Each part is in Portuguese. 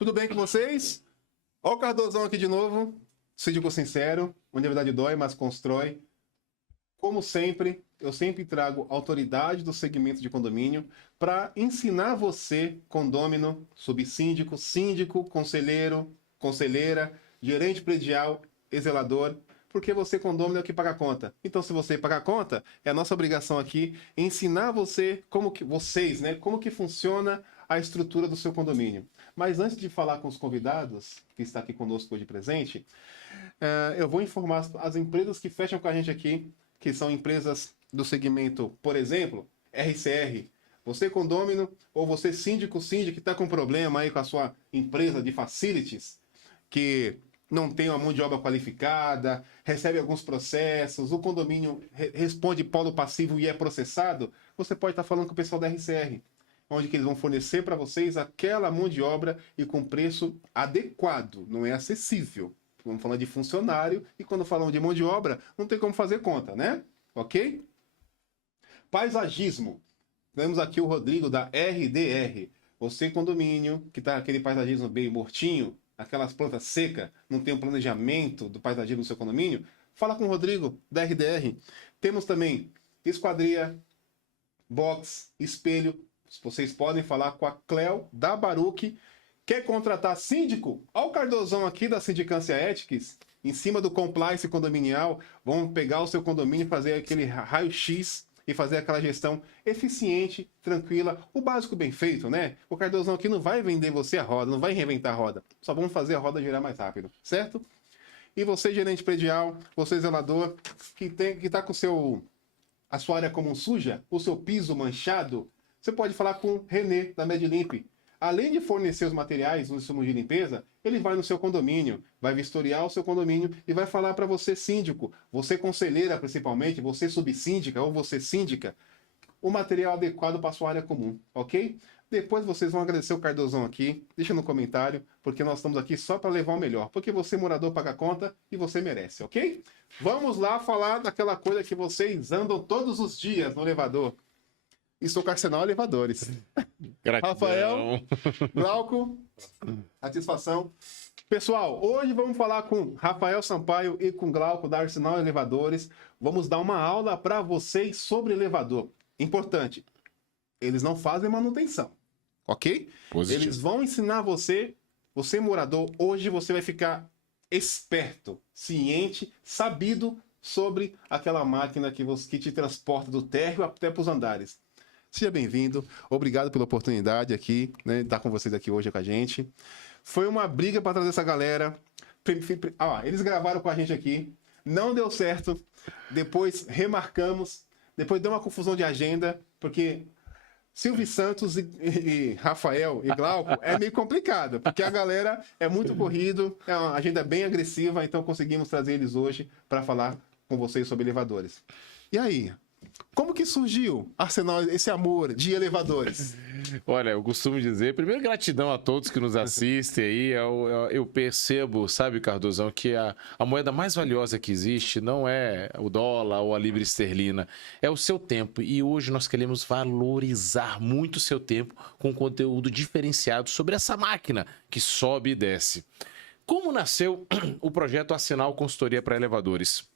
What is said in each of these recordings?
Tudo bem com vocês? Olha o Cardozão aqui de novo. Síndico sincero, onde a verdade dói, mas constrói. Como sempre, eu sempre trago autoridade do segmento de condomínio para ensinar você, condômino, subsíndico, síndico, conselheiro, conselheira, gerente predial e zelador, porque você, condômino, é o que paga a conta. Então, se você paga a conta, é a nossa obrigação aqui ensinar você, como que funciona a estrutura do seu condomínio. Mas antes de falar com os convidados, que está aqui conosco hoje presente, eu vou informar as empresas que fecham com a gente aqui, que são empresas do segmento, por exemplo, RCR. Você, condômino, ou você, síndico, que está com problema aí com a sua empresa de facilities, que não tem uma mão de obra qualificada, recebe alguns processos, o condomínio responde polo passivo e é processado, você pode estar falando com o pessoal da RCR, onde que eles vão fornecer para vocês aquela mão de obra e com preço adequado, não é acessível. Vamos falar de funcionário e quando falamos de mão de obra, não tem como fazer conta, né? Ok? Paisagismo. Temos aqui o Rodrigo da RDR. Você, condomínio, que está aquele paisagismo bem mortinho, aquelas plantas secas, não tem um planejamento do paisagismo no seu condomínio, fala com o Rodrigo da RDR. Temos também esquadria, box, espelho. Vocês podem falar com a Cleo da Baruch. Quer contratar síndico? Olha o Cardozão aqui da Sindicância Ethics, em cima do compliance condominial. Vamos pegar o seu condomínio, fazer aquele raio-x e fazer aquela gestão eficiente, tranquila, o básico bem feito, né? O Cardozão aqui não vai vender você a roda, não vai reinventar a roda. Só vamos fazer a roda girar mais rápido, certo? E você, gerente predial, você, zelador, que está com a sua área comum suja, o seu piso manchado, você pode falar com o Renê, da Medlimp. Além de fornecer os materiais, os insumos de limpeza, ele vai no seu condomínio, vai vistoriar o seu condomínio e vai falar para você, síndico, você conselheira principalmente, você subsíndica ou você síndica, o material adequado para a sua área comum, ok? Depois vocês vão agradecer o Cardozão aqui, deixa no comentário, porque nós estamos aqui só para levar o melhor, porque você, morador, paga a conta e você merece, ok? Vamos lá falar daquela coisa que vocês andam todos os dias no elevador. E sou Carcenal Elevadores. Gratidão. Rafael, Glauco, satisfação. Pessoal, hoje vamos falar com Rafael Sampaio e com Glauco da Arsenal Elevadores. Vamos dar uma aula para vocês sobre elevador. Importante, eles não fazem manutenção, ok? Positivo. Eles vão ensinar você morador, hoje você vai ficar esperto, ciente, sabido sobre aquela máquina que te transporta do térreo até para os andares. Seja bem-vindo, obrigado pela oportunidade aqui, né, de estar com vocês aqui hoje com a gente. Foi uma briga para trazer essa galera. Eles gravaram com a gente aqui, não deu certo, depois remarcamos, depois deu uma confusão de agenda, porque Silvio Santos e Rafael e Glauco é meio complicado, porque a galera é muito corrido, é uma agenda bem agressiva, então conseguimos trazer eles hoje para falar com vocês sobre elevadores. E aí? Como que surgiu, Arsenal, esse amor de elevadores? Olha, eu costumo dizer, primeiro, gratidão a todos que nos assistem aí. Eu percebo, sabe, Cardozão, que a moeda mais valiosa que existe não é o dólar ou a libra esterlina, é o seu tempo. E hoje nós queremos valorizar muito o seu tempo com conteúdo diferenciado sobre essa máquina que sobe e desce. Como nasceu o projeto Arsenal Consultoria para Elevadores?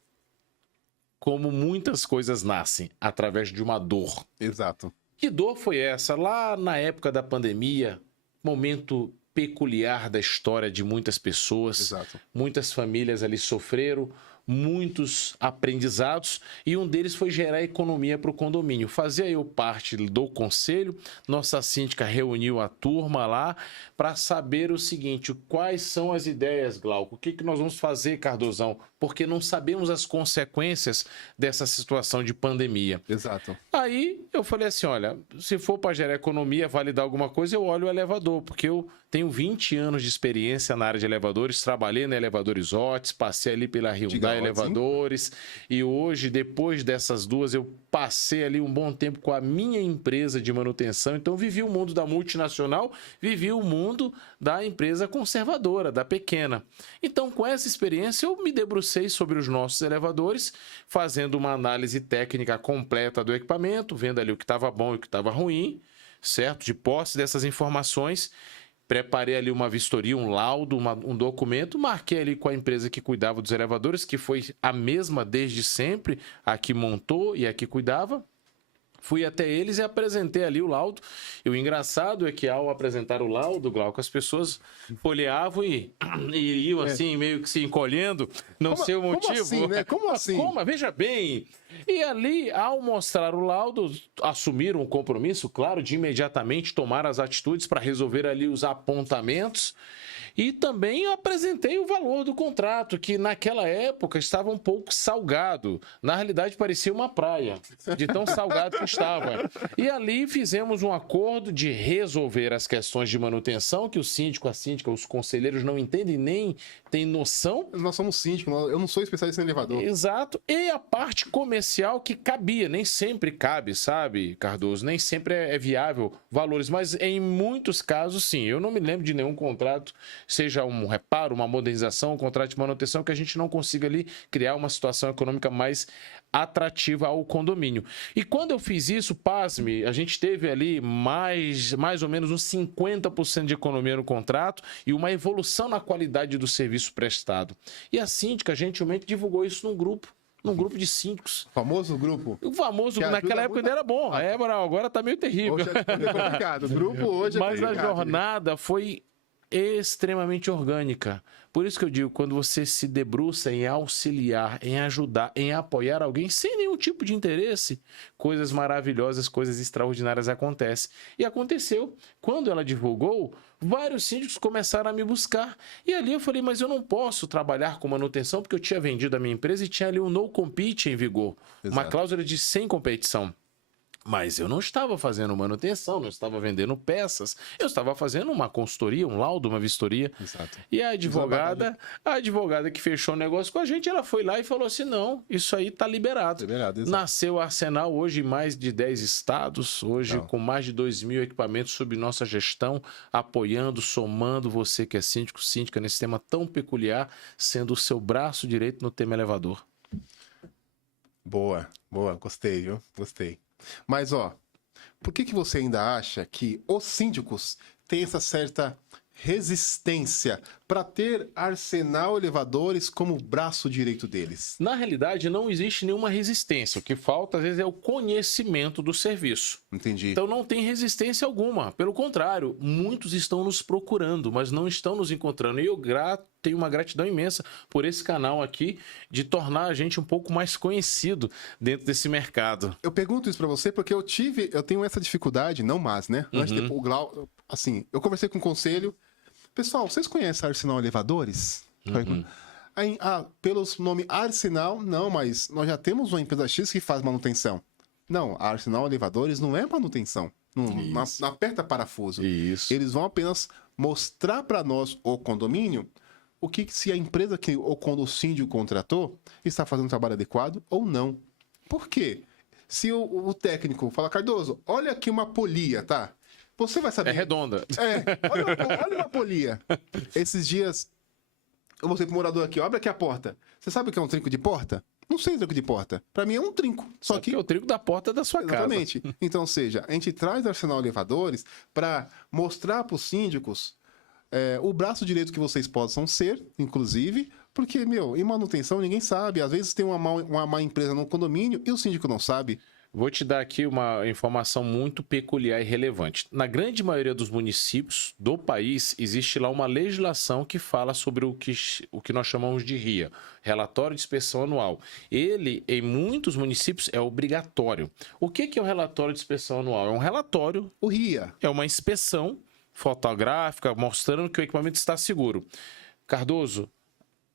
Como muitas coisas nascem, através de uma dor. Exato. Que dor foi essa? Lá na época da pandemia, momento peculiar da história de muitas pessoas. Exato. Muitas famílias ali sofreram, muitos aprendizados, e um deles foi gerar economia para o condomínio. Fazia eu parte do conselho, nossa síndica reuniu a turma lá para saber o seguinte: quais são as ideias, Glauco? O que nós vamos fazer, Cardozão? Porque não sabemos as consequências dessa situação de pandemia. Exato. Aí eu falei assim, olha, se for para gerar economia, validar alguma coisa, eu olho o elevador, porque eu tenho 20 anos de experiência na área de elevadores, trabalhei na Elevadores Otis, passei ali pela Hyundai Elevadores, e hoje, depois dessas duas, eu passei ali um bom tempo com a minha empresa de manutenção, então vivi o mundo da multinacional, vivi o mundo da empresa conservadora, da pequena. Então, com essa experiência, eu me debrucei sobre os nossos elevadores, fazendo uma análise técnica completa do equipamento, vendo ali o que estava bom e o que estava ruim, certo? De posse dessas informações, preparei ali uma vistoria, um laudo, um documento, marquei ali com a empresa que cuidava dos elevadores, que foi a mesma desde sempre, a que montou e a que cuidava. Fui até eles e apresentei ali o laudo. E o engraçado é que ao apresentar o laudo, Glauco, as pessoas folheavam e iriam assim, meio que se encolhendo, não sei o motivo. Como assim, né? Como assim? Veja bem. E ali, ao mostrar o laudo, assumiram o compromisso, claro, de imediatamente tomar as atitudes para resolver ali os apontamentos. E também eu apresentei o valor do contrato, que naquela época estava um pouco salgado. Na realidade, parecia uma praia, de tão salgado que estava. E ali fizemos um acordo de resolver as questões de manutenção, que o síndico, a síndica, os conselheiros não entendem nem têm noção. Nós somos síndicos, eu não sou especialista em elevador. Exato. E a parte comercial que cabia, nem sempre cabe, sabe, Cardoso? Nem sempre é viável valores, mas em muitos casos, sim. Eu não me lembro de nenhum contrato, seja um reparo, uma modernização, um contrato de manutenção, que a gente não consiga ali criar uma situação econômica mais atrativa ao condomínio. E quando eu fiz isso, pasme, a gente teve ali mais ou menos uns 50% de economia no contrato e uma evolução na qualidade do serviço prestado. E a síndica gentilmente divulgou isso num grupo de síndicos. O famoso grupo? O famoso, naquela época ainda era bom. Agora tá meio terrível. Hoje é complicado. O grupo hoje é Mas complicado. a jornada foi extremamente orgânica. Por isso que eu digo, quando você se debruça em auxiliar, em ajudar, em apoiar alguém sem nenhum tipo de interesse, coisas maravilhosas, coisas extraordinárias acontecem. E aconteceu. Quando ela divulgou, vários síndicos começaram a me buscar. E ali eu falei, mas eu não posso trabalhar com manutenção porque eu tinha vendido a minha empresa e tinha ali um no compete em vigor. Exato. Uma cláusula de sem competição. Mas eu não estava fazendo manutenção, não estava vendendo peças, eu estava fazendo uma consultoria, um laudo, uma vistoria. Exato. E a advogada que fechou o negócio com a gente, ela foi lá e falou assim, não, isso aí está liberado. Exato. Nasceu o Arsenal hoje em mais de 10 estados, hoje Não. com mais de 2.000 equipamentos sob nossa gestão, apoiando, somando você que é síndico, síndica nesse tema tão peculiar, sendo o seu braço direito no tema elevador. Boa, gostei, viu? Gostei. Mas, por que você ainda acha que os síndicos têm essa certa resistência para ter Arsenal Elevadores como braço direito deles? Na realidade, não existe nenhuma resistência. O que falta, às vezes, é o conhecimento do serviço. Entendi. Então, não tem resistência alguma. Pelo contrário, muitos estão nos procurando, mas não estão nos encontrando. E eu tenho uma gratidão imensa por esse canal aqui, de tornar a gente um pouco mais conhecido dentro desse mercado. Eu pergunto isso para você porque eu tenho essa dificuldade, não mais, né? Antes de o Glau, assim, eu conversei com o conselho. Pessoal, vocês conhecem Arsenal Elevadores? Aí, pelos nome Arsenal, não, mas nós já temos uma empresa X que faz manutenção. Não, a Arsenal Elevadores não é manutenção. Não aperta parafuso. Isso. Eles vão apenas mostrar para nós, o condomínio, se a empresa ou quando o síndico contratou está fazendo um trabalho adequado ou não. Por quê? Se o técnico fala, Cardoso, olha aqui uma polia, tá? Você vai saber. É redonda. Olha uma polia. Esses dias, eu mostrei pro morador aqui, abre aqui a porta. Você sabe o que é um trinco de porta? Não sei trinco de porta. Pra mim é um trinco. Só que é o trinco da porta da sua casa. Exatamente. Então, ou seja, a gente traz Arsenal Elevadores para mostrar para os síndicos o braço direito que vocês possam ser, inclusive, porque, em manutenção ninguém sabe. Às vezes tem uma má empresa no condomínio e o síndico não sabe. Vou te dar aqui uma informação muito peculiar e relevante. Na grande maioria dos municípios do país, existe lá uma legislação que fala sobre o que nós chamamos de RIA, Relatório de Inspeção Anual. Ele, em muitos municípios, é obrigatório. O que é o Relatório de Inspeção Anual? É um relatório... O RIA. É uma inspeção fotográfica mostrando que o equipamento está seguro. Cardoso,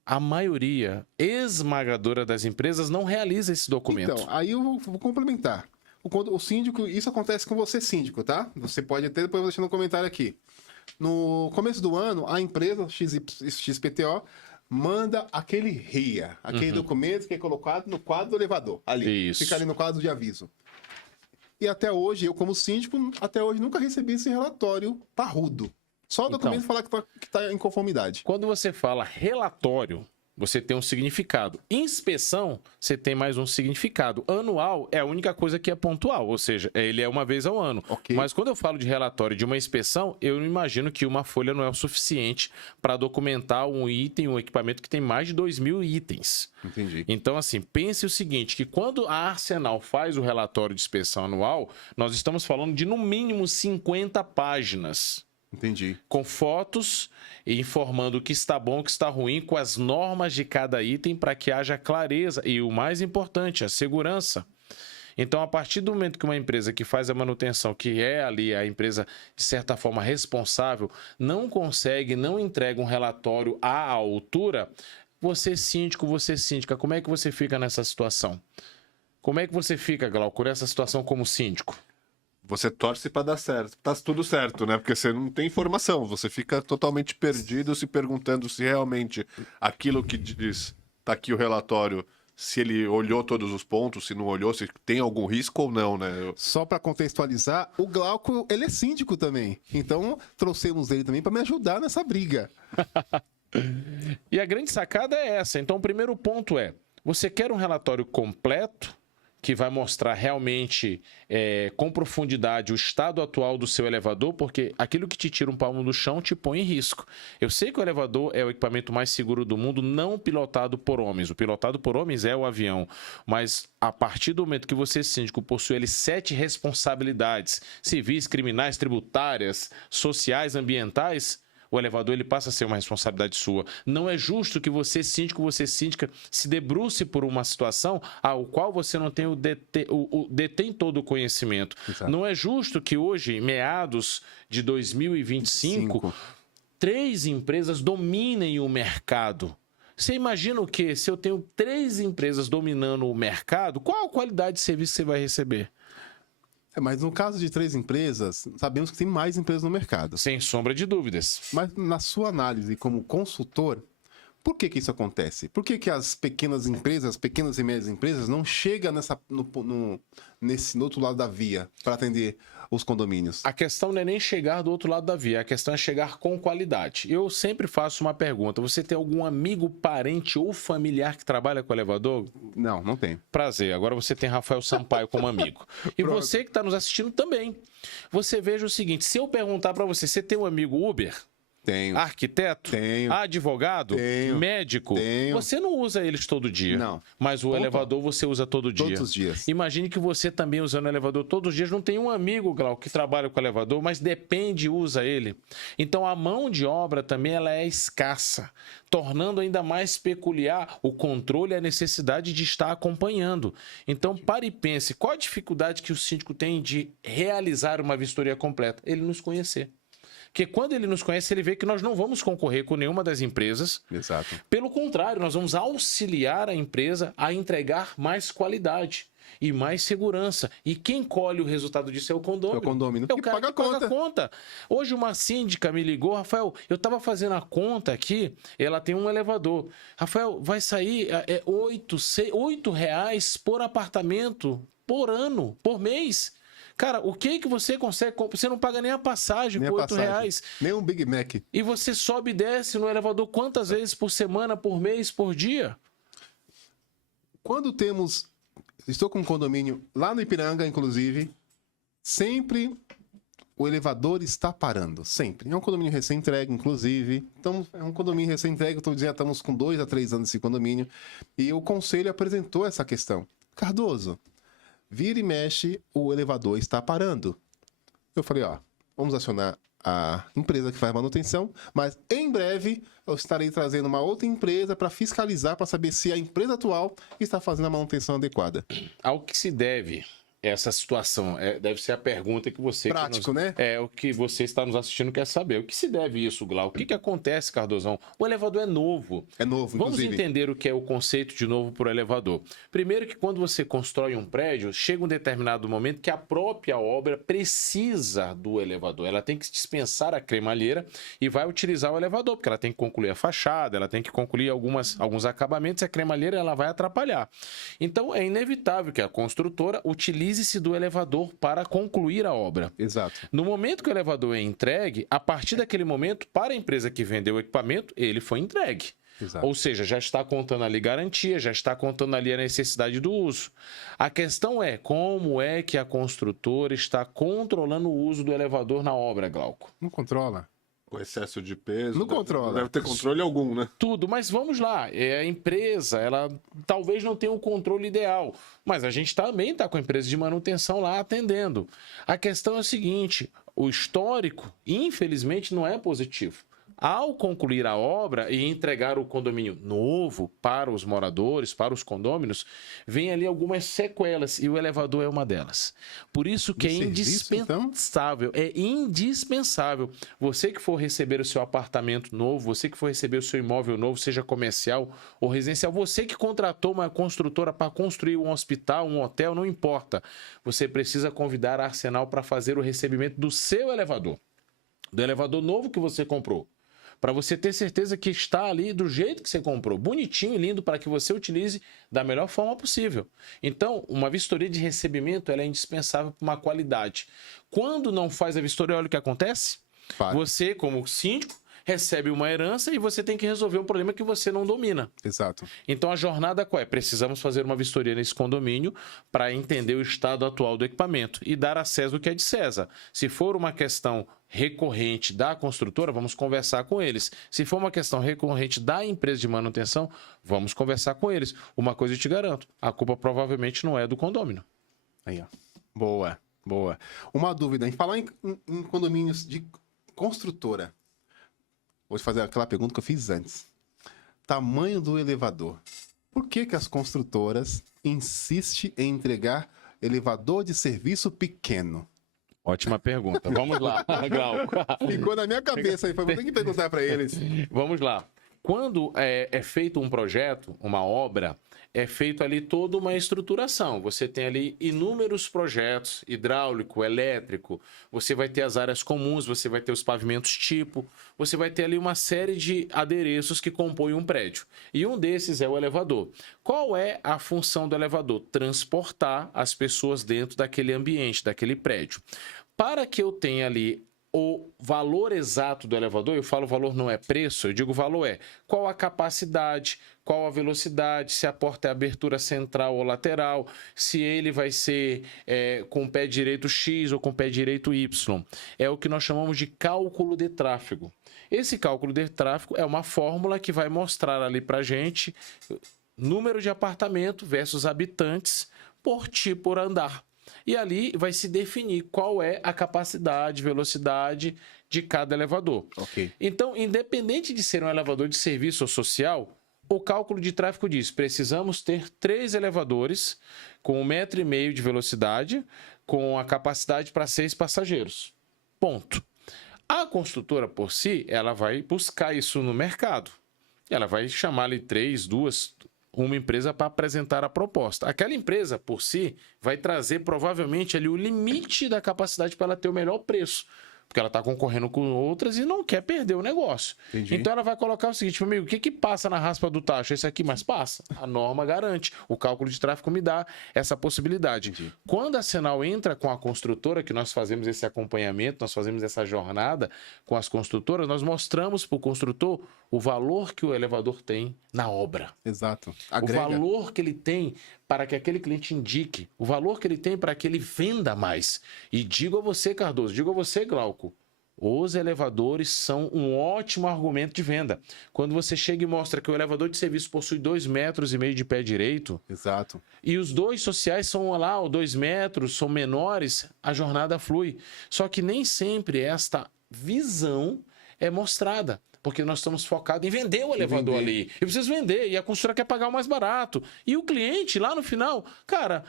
a maioria esmagadora das empresas não realiza esse documento. Então, aí eu vou complementar. O síndico, isso acontece com você, síndico, tá? Você pode até depois deixar no comentário aqui. No começo do ano, a empresa XPTO manda aquele RIA, aquele documento que é colocado no quadro do elevador. Ali. Isso. Fica ali no quadro de aviso. E até hoje, eu como síndico, nunca recebi esse relatório parrudo. Só o documento falar que está em conformidade. Quando você fala relatório, você tem um significado. Inspeção, você tem mais um significado. Anual é a única coisa que é pontual, ou seja, ele é uma vez ao ano. Ok. Mas quando eu falo de relatório de uma inspeção, eu imagino que uma folha não é o suficiente para documentar um item, um equipamento que tem mais de 2.000 itens. Entendi. Então, assim, pense o seguinte, que quando a Arsenal faz o relatório de inspeção anual, nós estamos falando de, no mínimo, 50 páginas. Entendi. Com fotos e informando o que está bom, o que está ruim, com as normas de cada item para que haja clareza e, o mais importante, a segurança. Então, a partir do momento que uma empresa que faz a manutenção, que é ali a empresa, de certa forma, responsável, não consegue, não entrega um relatório à altura, você síndico, você síndica, como é que você fica nessa situação? Como é que você fica, Glauco, nessa situação como síndico? Você torce para dar certo. Tá tudo certo, né? Porque você não tem informação. Você fica totalmente perdido se perguntando se realmente aquilo que diz, tá aqui o relatório, se ele olhou todos os pontos, se não olhou, se tem algum risco ou não, né? Só para contextualizar, o Glauco, ele é síndico também. Então, trouxemos ele também para me ajudar nessa briga. E a grande sacada é essa. Então, o primeiro ponto é, você quer um relatório completo, que vai mostrar realmente com profundidade o estado atual do seu elevador, porque aquilo que te tira um palmo do chão te põe em risco. Eu sei que o elevador é o equipamento mais seguro do mundo, não pilotado por homens. O pilotado por homens é o avião, mas a partir do momento que você, síndico, possui ele 7 responsabilidades, civis, criminais, tributárias, sociais, ambientais, o elevador ele passa a ser uma responsabilidade sua. Não é justo que você, síndico, você, síndica, se debruce por uma situação ao qual você não tem detém todo o conhecimento. Exato. Não é justo que hoje, em meados de 2025, 3 empresas dominem o mercado. Você imagina o quê? Se eu tenho 3 empresas dominando o mercado, qual a qualidade de serviço que você vai receber? Mas no caso de 3 empresas, sabemos que tem mais empresas no mercado. Sem sombra de dúvidas. Mas na sua análise como consultor, por que isso acontece? Por que as pequenas empresas, pequenas e médias empresas, não chegam no outro lado da via para atender os condomínios? A questão não é nem chegar do outro lado da via, a questão é chegar com qualidade. Eu sempre faço uma pergunta, você tem algum amigo, parente ou familiar que trabalha com elevador? Não, não tem. Prazer, agora você tem Rafael Sampaio como amigo. E você que está nos assistindo também. Você veja o seguinte, se eu perguntar para você, você tem um amigo Uber? Tenho. Arquiteto? Tenho. Advogado? Tenho. Médico? Tenho. Você não usa eles todo dia. Não. Mas o Opa. elevador você usa todo dia. Todos os dias. Imagine que você também usando o elevador todos os dias. Não tem um amigo, Glauco, que trabalha com o elevador, mas depende e usa ele. Então a mão de obra também ela é escassa, tornando ainda mais peculiar o controle e a necessidade de estar acompanhando. Então pare e pense, qual a dificuldade que o síndico tem de realizar uma vistoria completa? Ele nos conhecer. Porque quando ele nos conhece, ele vê que nós não vamos concorrer com nenhuma das empresas. Exato. Pelo contrário, nós vamos auxiliar a empresa a entregar mais qualidade e mais segurança. E quem colhe o resultado disso é o condomínio. É o condomínio É o que cara paga que paga a conta. Hoje uma síndica me ligou, Rafael, eu estava fazendo a conta aqui, ela tem um elevador. Rafael, vai sair R$8 por apartamento, por ano, por mês. Cara, o que você consegue... Você não paga nem a passagem Nem por a passagem. R$8. Nem um Big Mac. E você sobe e desce no elevador quantas vezes por semana, por mês, por dia? Quando temos... Estou com um condomínio lá no Ipiranga, inclusive. Sempre o elevador está parando. Sempre. É um condomínio recém-entregue, inclusive. Então, é um condomínio recém-entregue. Estou dizendo, estamos com 2 a 3 anos desse condomínio. E o conselho apresentou essa questão. Cardoso, vira e mexe, o elevador está parando. Eu falei, vamos acionar a empresa que faz manutenção, mas em breve eu estarei trazendo uma outra empresa para fiscalizar, para saber se a empresa atual está fazendo a manutenção adequada. Ao que se deve essa situação? Deve ser a pergunta que você... Prático, né? O que você está nos assistindo quer saber. O que se deve isso, Glauco? O que acontece, Cardozão? O elevador é novo. É novo, inclusive. Vamos entender o que é o conceito de novo para o elevador. Primeiro que quando você constrói um prédio, chega um determinado momento que a própria obra precisa do elevador. Ela tem que dispensar a cremalheira e vai utilizar o elevador, porque ela tem que concluir a fachada, ela tem que concluir alguns acabamentos, e a cremalheira ela vai atrapalhar. Então é inevitável que a construtora utilize-se do elevador para concluir a obra. Exato. No momento que o elevador é entregue, a partir daquele momento, para a empresa que vendeu o equipamento, ele foi entregue. Exato. Ou seja, já está contando ali garantia, já está contando ali a necessidade do uso. A questão é como é que a construtora está controlando o uso do elevador na obra, Glauco? Não controla. O excesso de peso. Não controla. Deve ter controle algum, né? Tudo, mas vamos lá. A empresa, ela talvez não tenha um controle ideal, mas a gente também está com a empresa de manutenção lá atendendo. A questão é o seguinte: o histórico, infelizmente, não é positivo. Ao concluir a obra e entregar o condomínio novo para os moradores, para os condôminos, vem ali algumas sequelas e o elevador é uma delas. Por isso que é indispensável, é indispensável. Você que for receber o seu apartamento novo, você que for receber o seu imóvel novo, seja comercial ou residencial, você que contratou uma construtora para construir um hospital, um hotel, não importa. Você precisa convidar a Arsenal para fazer o recebimento do seu elevador, do elevador novo que você comprou. Para você ter certeza que está ali do jeito que você comprou, bonitinho e lindo, para que você utilize da melhor forma possível. Então, uma vistoria de recebimento ela é indispensável para uma qualidade. Quando não faz a vistoria, olha o que acontece. Você, como síndico, recebe uma herança e você tem que resolver um problema que você não domina. Exato. Então, a jornada qual é? Precisamos fazer uma vistoria nesse condomínio para entender o estado atual do equipamento e dar a César o que é de César. Se for uma questão recorrente da construtora, vamos conversar com eles. Se for uma questão recorrente da empresa de manutenção, vamos conversar com eles. Uma coisa eu te garanto, a culpa provavelmente não é do condômino. Aí, ó. Boa, boa. Uma dúvida, em falar em condomínios de construtora, vou te fazer aquela pergunta que eu fiz antes. Tamanho do elevador. Por que as construtoras insistem em entregar elevador de serviço pequeno? Ótima pergunta. Vamos lá, Glauco. Ficou na minha cabeça aí, vou ter que perguntar para eles. Vamos lá. Quando é feito um projeto, uma obra, é feito ali toda uma estruturação. Você tem ali inúmeros projetos, hidráulico, elétrico, você vai ter as áreas comuns, você vai ter os pavimentos tipo, você vai ter ali uma série de adereços que compõem um prédio. E um desses é o elevador. Qual é a função do elevador? Transportar as pessoas dentro daquele ambiente, daquele prédio. Para que eu tenha ali o valor exato do elevador, eu falo valor não é preço, eu digo valor é qual a capacidade, qual a velocidade, se a porta é abertura central ou lateral, se ele vai ser com o pé direito X ou com o pé direito Y. É o que nós chamamos de cálculo de tráfego. Esse cálculo de tráfego é uma fórmula que vai mostrar ali para a gente número de apartamento versus habitantes por tipo, por andar. E ali vai se definir qual é a capacidade, velocidade de cada elevador. Okay. Então, independente de ser um elevador de serviço ou social, o cálculo de tráfego diz: precisamos ter 3 elevadores com 1,5 m de velocidade, com a capacidade para 6 passageiros. Ponto. A construtora, por si, ela vai buscar isso no mercado. Ela vai chamar ali 3, 2... uma empresa para apresentar a proposta. Aquela empresa, por si, vai trazer provavelmente ali o limite da capacidade para ela ter o melhor preço. Porque ela está concorrendo com outras e não quer perder o negócio. Entendi. Então ela vai colocar o seguinte: amigo, o que passa na raspa do tacho? Esse aqui, mas passa. A norma garante. O cálculo de tráfego me dá essa possibilidade. Entendi. Quando a Arsenal entra com a construtora, que nós fazemos esse acompanhamento, nós fazemos essa jornada com as construtoras, nós mostramos para o construtor o valor que o elevador tem na obra. Exato. O Agrega. valor que ele tem para que aquele cliente indique, o valor que ele tem para que ele venda mais. E digo a você, Cardoso, digo a você, Glauco, os elevadores são um ótimo argumento de venda. Quando você chega e mostra que o elevador de serviço possui 2,5 metros de pé direito, Exato. e os 2 sociais são lá, 2 metros, são menores, a jornada flui. Só que nem sempre esta visão é mostrada. Porque nós estamos focados em vender o elevador ali. Eu preciso vender, e a construtora quer pagar o mais barato. E o cliente, lá no final, cara,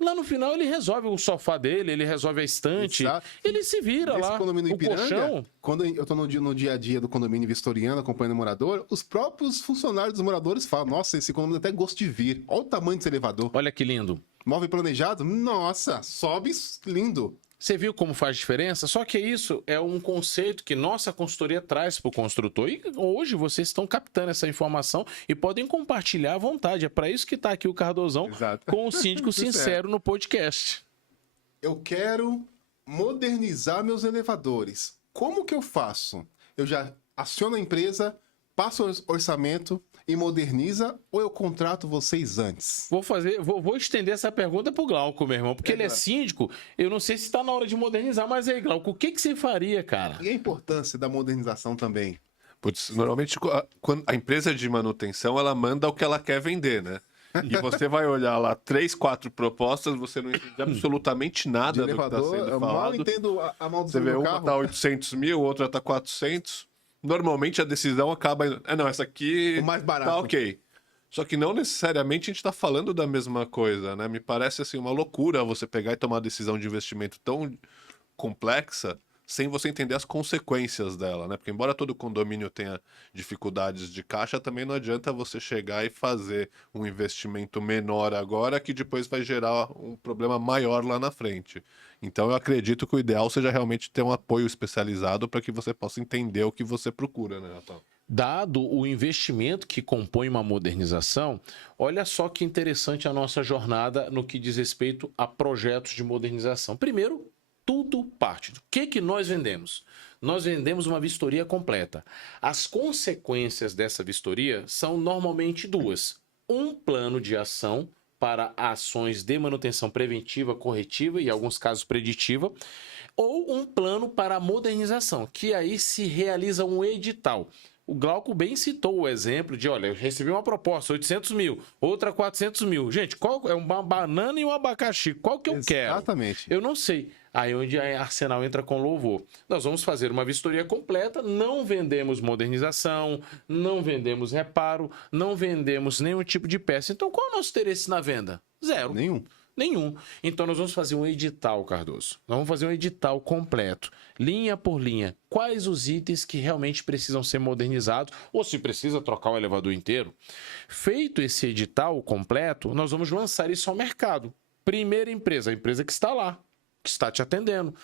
lá no final ele resolve o sofá dele, ele resolve a estante, Exato. ele se vira Nesse lá. condomínio O Ipiranga, colchão. quando eu tô no dia a dia do condomínio vistoriando, acompanhando o morador, os próprios funcionários dos moradores falam: nossa, esse condomínio até gosto de vir. Olha o tamanho desse elevador. Olha que lindo. Móvel planejado? Nossa, sobe lindo. Você viu como faz diferença? Só que isso é um conceito que nossa consultoria traz para o construtor. E hoje vocês estão captando essa informação e podem compartilhar à vontade. É para isso que está aqui o Cardozão Exato. com o Síndico Sincero no podcast. Eu quero modernizar meus elevadores. Como que eu faço? Eu já aciono a empresa, passa o orçamento e moderniza ou eu contrato vocês antes? Vou estender essa pergunta pro Glauco, meu irmão, porque ele é síndico. Eu não sei se está na hora de modernizar, mas aí, Glauco, o que você faria, cara? E a importância da modernização também? Putz, normalmente, quando a empresa de manutenção, ela manda o que ela quer vender, né? E você vai olhar lá 3, 4 propostas, você não entende absolutamente nada do que está sendo eu mal falado. entendo a maldição Você vê, do uma carro. tá 800 mil, outra tá 400. Normalmente a decisão acaba indo... não, essa aqui O mais barato. tá ok. Só que não necessariamente a gente tá falando da mesma coisa, né? Me parece, assim, uma loucura você pegar e tomar uma decisão de investimento tão complexa sem você entender as consequências dela, né? Porque embora todo condomínio tenha dificuldades de caixa, também não adianta você chegar e fazer um investimento menor agora que depois vai gerar um problema maior lá na frente. Então eu acredito que o ideal seja realmente ter um apoio especializado para que você possa entender o que você procura, né, Natal? Dado o investimento que compõe uma modernização, olha só que interessante a nossa jornada no que diz respeito a projetos de modernização. Primeiro, tudo parte. Do que nós vendemos? Nós vendemos uma vistoria completa. As consequências dessa vistoria são normalmente duas. Um plano de ação para ações de manutenção preventiva, corretiva e, em alguns casos, preditiva, ou um plano para a modernização, que aí se realiza um edital. O Glauco bem citou o exemplo de, olha, eu recebi uma proposta, 800 mil, outra 400 mil. Gente, qual é uma banana e um abacaxi? Qual que eu quero? Exatamente. Eu não sei. Aí onde a Arsenal entra com louvor. Nós vamos fazer uma vistoria completa, não vendemos modernização, não vendemos reparo, não vendemos nenhum tipo de peça. Então qual é o nosso interesse na venda? Zero. Nenhum. Então nós vamos fazer um edital, Cardoso. Nós vamos fazer um edital completo, linha por linha. Quais os itens que realmente precisam ser modernizados ou se precisa trocar o elevador inteiro. Feito esse edital completo, nós vamos lançar isso ao mercado. Primeira empresa, a empresa que está lá, que está te atendendo.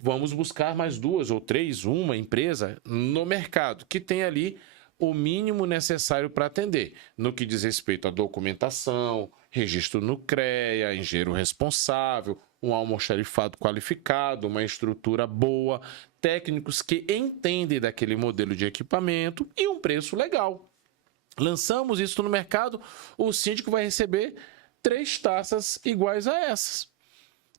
Vamos buscar mais 2 ou 3, uma empresa no mercado que tem ali o mínimo necessário para atender, no que diz respeito à documentação, registro no CREA, engenheiro responsável, um almoxarifado qualificado, uma estrutura boa, técnicos que entendem daquele modelo de equipamento e um preço legal. Lançamos isso no mercado, o síndico vai receber 3 taças iguais a essas.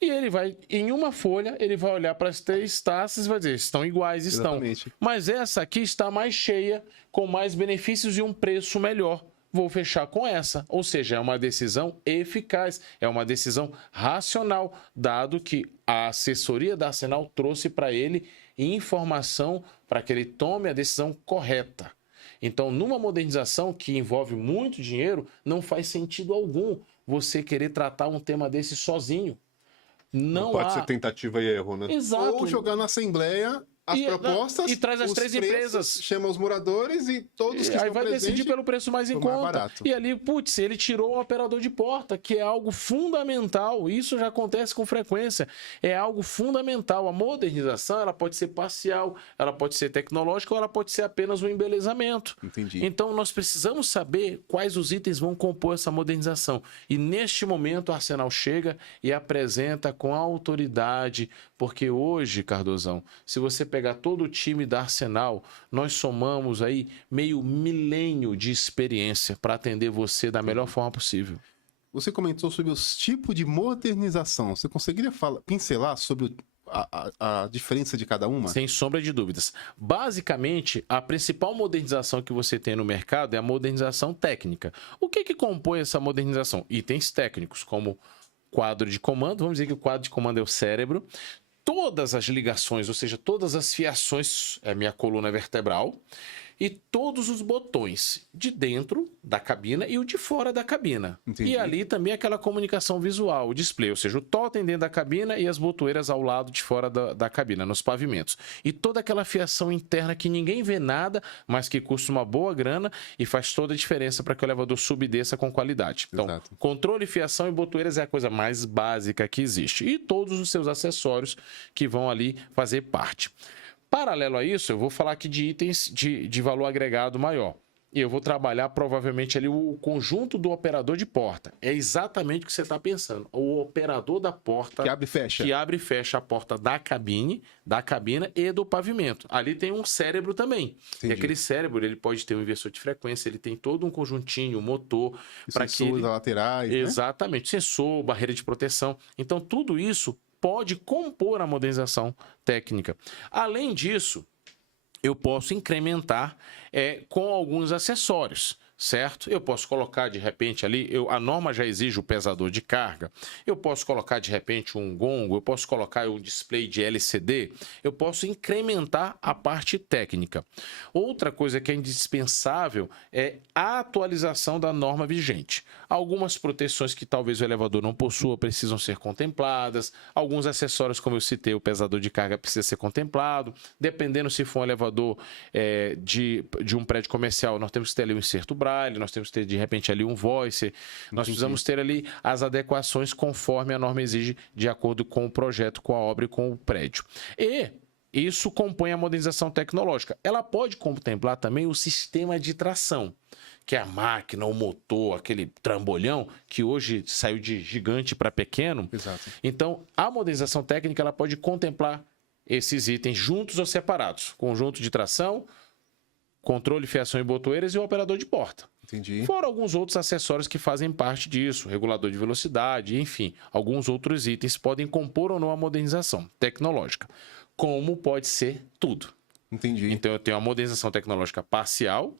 E ele vai, em uma folha, ele vai olhar para as 3 taças e vai dizer, estão iguais, estão. Exatamente. Mas essa aqui está mais cheia, com mais benefícios e um preço melhor. Vou fechar com essa. Ou seja, é uma decisão eficaz, é uma decisão racional, dado que a assessoria da Arsenal trouxe para ele informação para que ele tome a decisão correta. Então, numa modernização que envolve muito dinheiro, não faz sentido algum você querer tratar um tema desse sozinho. Não pode ser tentativa e erro, né? Exato. Ou jogar na assembleia as propostas e traz as os 3 preços, empresas. chama os moradores e todos que Aí estão vai decidir presentes pelo preço mais em foi mais conta. barato. E ali, putz, ele tirou o operador de porta, que é algo fundamental. Isso já acontece com frequência. É algo fundamental. A modernização, ela pode ser parcial, ela pode ser tecnológica ou ela pode ser apenas um embelezamento. Entendi. Então, nós precisamos saber quais os itens vão compor essa modernização. E, neste momento, o Arsenal chega e apresenta com autoridade, porque hoje, Cardozão, se você pegar todo o time da Arsenal, nós somamos aí meio milênio de experiência para atender você da melhor forma possível. Você comentou sobre os tipos de modernização. Você conseguiria pincelar sobre a diferença de cada uma? Sem sombra de dúvidas. Basicamente, a principal modernização que você tem no mercado é a modernização técnica. O que compõe essa modernização? Itens técnicos, como quadro de comando. Vamos dizer que o quadro de comando é o cérebro. Todas as ligações, ou seja, todas as fiações, é minha coluna vertebral, e todos os botões de dentro da cabina e o de fora da cabina. Entendi. E ali também aquela comunicação visual, o display, ou seja, o totem dentro da cabina e as botoeiras ao lado de fora da cabina, nos pavimentos. E toda aquela fiação interna que ninguém vê nada, mas que custa uma boa grana e faz toda a diferença para que o elevador suba e desça com qualidade. Então, Exato. controle, fiação e botoeiras é a coisa mais básica que existe. E todos os seus acessórios que vão ali fazer parte. Paralelo a isso, eu vou falar aqui de itens de valor agregado maior. e eu vou trabalhar provavelmente ali o conjunto do operador de porta. É exatamente o que você está pensando. O operador da porta... Que abre e fecha. Que abre e fecha a porta da cabina e do pavimento. Ali tem um cérebro também. Entendi. E aquele cérebro, ele pode ter um inversor de frequência, ele tem todo um conjuntinho, um motor... para que ele... laterais, né? Exatamente. Sensor, barreira de proteção. Então, tudo isso pode compor a modernização técnica. Além disso, eu posso incrementar com alguns acessórios, certo? Eu posso colocar, de repente, ali, a norma já exige o pesador de carga, eu posso colocar, de repente, um gongo, eu posso colocar um display de LCD, eu posso incrementar a parte técnica. Outra coisa que é indispensável é a atualização da norma vigente. Algumas proteções que talvez o elevador não possua precisam ser contempladas, alguns acessórios, como eu citei, o pesador de carga precisa ser contemplado, dependendo se for um elevador de um prédio comercial, nós temos que ter ali um inserto braille, nós temos que ter, de repente, ali um voice, nós precisamos ter ali as adequações conforme a norma exige, de acordo com o projeto, com a obra e com o prédio. E isso compõe a modernização tecnológica. Ela pode contemplar também o sistema de tração, que é a máquina, o motor, aquele trambolhão, que hoje saiu de gigante para pequeno. Exato. Então, a modernização técnica ela pode contemplar esses itens juntos ou separados. Conjunto de tração, controle, fiação e botoeiras e o operador de porta. Entendi. Fora alguns outros acessórios que fazem parte disso, regulador de velocidade, enfim, alguns outros itens podem compor ou não a modernização tecnológica, como pode ser tudo. Entendi. Então eu tenho a modernização tecnológica parcial,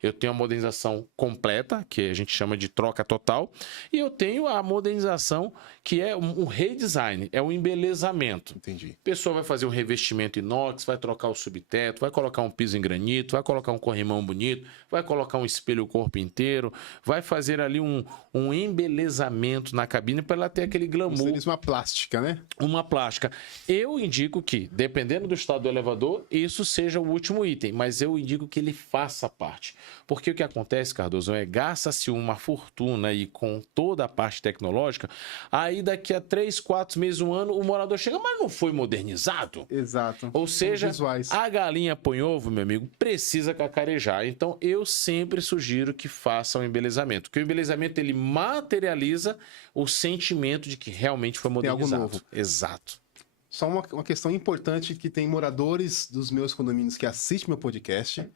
eu tenho a modernização completa, que a gente chama de troca total, e eu tenho a modernização que é um redesign, é um embelezamento. Entendi. A pessoa vai fazer um revestimento inox, vai trocar o subteto, vai colocar um piso em granito, vai colocar um corrimão bonito, vai colocar um espelho o corpo inteiro, vai fazer ali um embelezamento na cabine para ela ter aquele glamour. Seria uma plástica, né? Uma plástica. Eu indico que, dependendo do estado do elevador, isso seja o último item, mas eu indico que ele faça parte. Porque o que acontece, Cardoso, gasta-se uma fortuna aí com toda a parte tecnológica, aí daqui a 3, 4 meses, um ano, o morador chega, mas não foi modernizado? Exato. Ou seja, visuais. a galinha põe ovo, meu amigo, precisa cacarejar. Então, eu sempre sugiro que faça um embelezamento. Porque o embelezamento, ele materializa o sentimento de que realmente foi modernizado. Tem algo novo. Exato. Só uma questão importante que tem moradores dos meus condomínios que assistem meu podcast.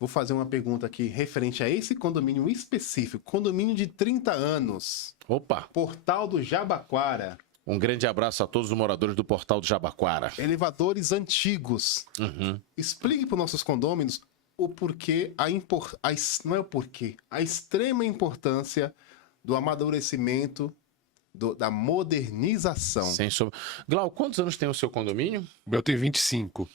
Vou fazer uma pergunta aqui referente a esse condomínio específico. Condomínio de 30 anos. Opa! Portal do Jabaquara. Um grande abraço a todos os moradores do Portal do Jabaquara. Elevadores antigos. Uhum. Explique para os nossos condôminos o porquê, não é o porquê, a extrema importância do amadurecimento, da modernização. Sem sombra. Glau, quantos anos tem o seu condomínio? O meu tem 25.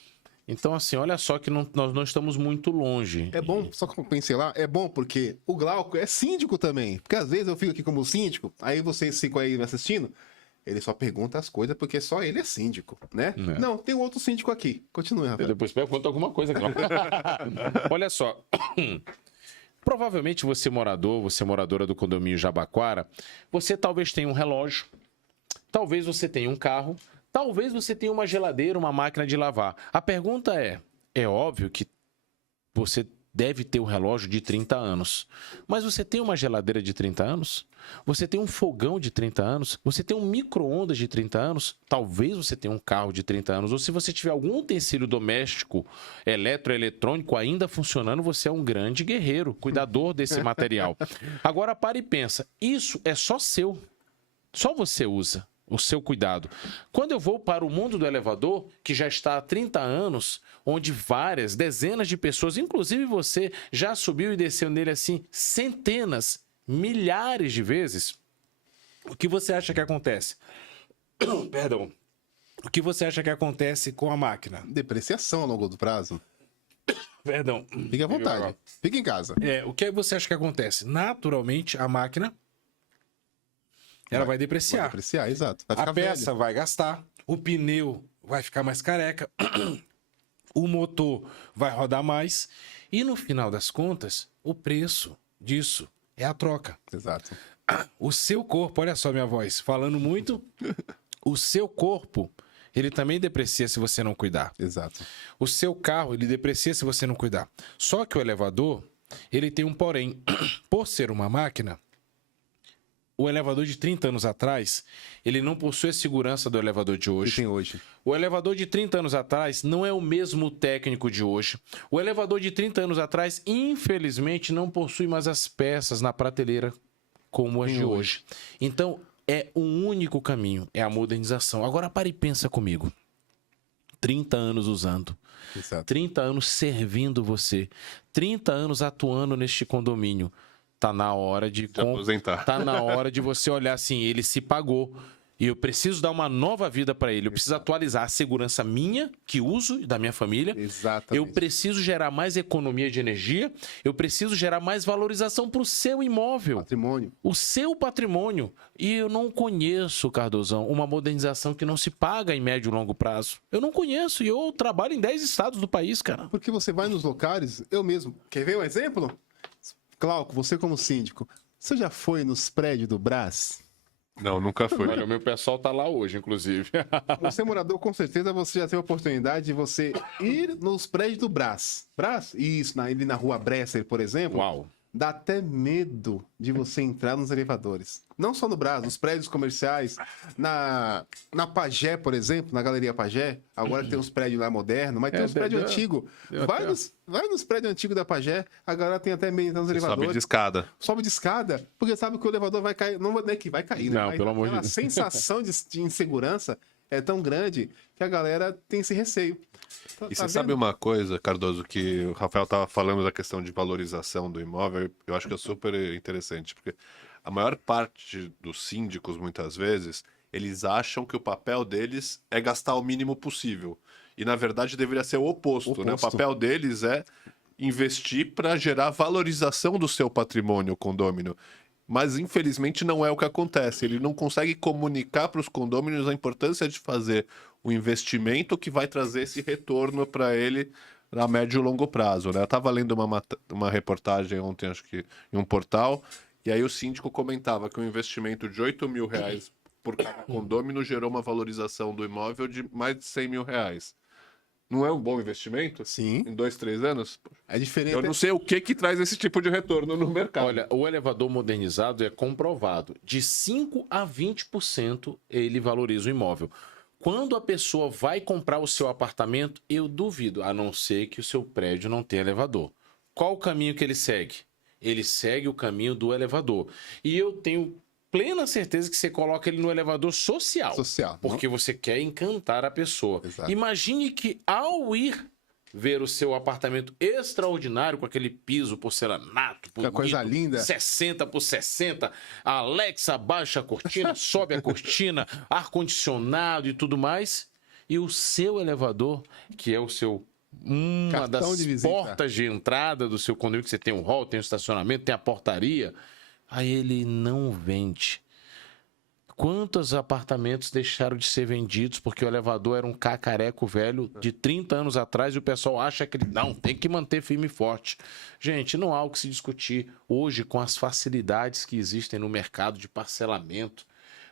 Então, assim, olha só que nós não estamos muito longe. É bom, só que eu pensei lá, é bom porque o Glauco é síndico também. Porque às vezes eu fico aqui como síndico, aí vocês ficam aí me assistindo, ele só pergunta as coisas porque só ele é síndico, né? É. Não, tem um outro síndico aqui. Continue, Eu Rafael. depois pergunto alguma coisa, Glau. Olha só. Provavelmente você morador, você moradora do condomínio Jabaquara, você talvez tenha um relógio, talvez você tenha um carro, talvez você tenha uma geladeira, uma máquina de lavar. A pergunta é óbvio que você deve ter um relógio de 30 anos. Mas você tem uma geladeira de 30 anos? Você tem um fogão de 30 anos? Você tem um micro-ondas de 30 anos? Talvez você tenha um carro de 30 anos. Ou se você tiver algum utensílio doméstico, eletroeletrônico ainda funcionando, você é um grande guerreiro, cuidador desse material. Agora, para e pensa. Isso é só seu. Só você usa. O seu cuidado. Quando eu vou para o mundo do elevador, que já está há 30 anos, onde várias, dezenas de pessoas, inclusive você, já subiu e desceu nele assim centenas, milhares de vezes, o que você acha que acontece? Perdão. O que você acha que acontece com a máquina? Depreciação ao longo do prazo. Perdão. Fique à vontade. Fique em casa. O que você acha que acontece? Naturalmente, a máquina ela vai depreciar. Vai depreciar, exato. Vai ficar A peça velho. vai gastar, o pneu vai ficar mais careca, o motor vai rodar mais e no final das contas, o preço disso é a troca. Exato. O seu corpo, olha só minha voz, falando muito, o seu corpo, ele também deprecia se você não cuidar. Exato. O seu carro, ele deprecia se você não cuidar. Só que o elevador, Ele tem um porém. Por ser uma máquina, o elevador de 30 anos atrás, ele não possui a segurança do elevador de Que hoje. tem hoje. O elevador de 30 anos atrás não é o mesmo técnico de hoje. O elevador de 30 anos atrás, infelizmente, não possui mais as peças na prateleira como as de hoje. Então, é um único caminho, é a modernização. Agora, para e pensa comigo. 30 anos usando. Exato. 30 anos servindo você. 30 anos atuando neste condomínio. Tá na hora de aposentar. Tá na hora de você olhar assim, ele se pagou e eu preciso dar uma nova vida para ele. Eu preciso atualizar a segurança minha que uso e da minha família. Exatamente. Eu preciso gerar mais economia de energia. Eu preciso gerar mais valorização para o seu imóvel, Patrimônio. o seu patrimônio. E eu não conheço, Cardozão, uma modernização que não se paga em médio e longo prazo. Eu não conheço e eu trabalho em 10 estados do país, cara. Porque você vai nos locais, eu mesmo. Quer ver um exemplo? Glauco, você como síndico, você já foi nos prédios do Brás? Não, nunca foi. Olha, o meu pessoal tá lá hoje, inclusive. Você morador, com certeza você já teve a oportunidade de você ir nos prédios do Brás. Brás? Isso, ali na rua Bresser, por exemplo. Uau. Dá até medo de você entrar nos elevadores. Não só no Brás, nos prédios comerciais. Na Pagé, por exemplo, na Galeria Pagé. Agora tem uns prédios lá modernos, mas tem uns prédios antigos. Vai nos prédios antigos da Pagé, a galera tem até medo de entrar nos elevadores. Sobe de escada. Sobe de escada, porque sabe que o elevador vai cair. Não é que vai cair, né? Não, Mas pelo amor de aquela Deus. sensação de insegurança é tão grande que a galera tem esse receio. E você sabe uma coisa, Cardoso, que o Rafael estava falando da questão de valorização do imóvel, eu acho que é super interessante, porque a maior parte dos síndicos, muitas vezes, eles acham que o papel deles é gastar o mínimo possível. E, na verdade, deveria ser o oposto, né? O papel deles é investir para gerar valorização do seu patrimônio, o condômino. Mas, infelizmente, não é o que acontece. Ele não consegue comunicar para os condôminos a importância de fazer um investimento que vai trazer esse retorno para ele a médio e longo prazo, né? Eu estava lendo uma reportagem ontem, acho que em um portal, e aí o síndico comentava que um investimento de R$8 mil por cada condômino gerou uma valorização do imóvel de mais de R$100 mil. Não é um bom investimento? Sim. Em 2, 3 anos? É diferente. Eu não sei o que traz esse tipo de retorno no mercado. Olha, o elevador modernizado é comprovado. De 5% a 20% ele valoriza o imóvel. Quando a pessoa vai comprar o seu apartamento, eu duvido, a não ser que o seu prédio não tenha elevador. Qual o caminho que ele segue? Ele segue o caminho do elevador. E eu tenho plena certeza que você coloca ele no elevador social. Social. Porque você quer encantar a pessoa. Exato. Imagine que ao ir ver o seu apartamento extraordinário, com aquele piso porcelanato, bonito, coisa linda. 60 por 60, Alexa baixa a cortina, sobe a cortina, ar-condicionado e tudo mais, e o seu elevador, que é o seu uma Cartão das de visita. portas de entrada do seu condomínio, que você tem um hall, tem um estacionamento, tem a portaria, aí ele não vende. Quantos apartamentos deixaram de ser vendidos porque o elevador era um cacareco velho de 30 anos atrás e o pessoal acha que ele não, tem que manter firme e forte. Gente, não há o que se discutir hoje com as facilidades que existem no mercado de parcelamento.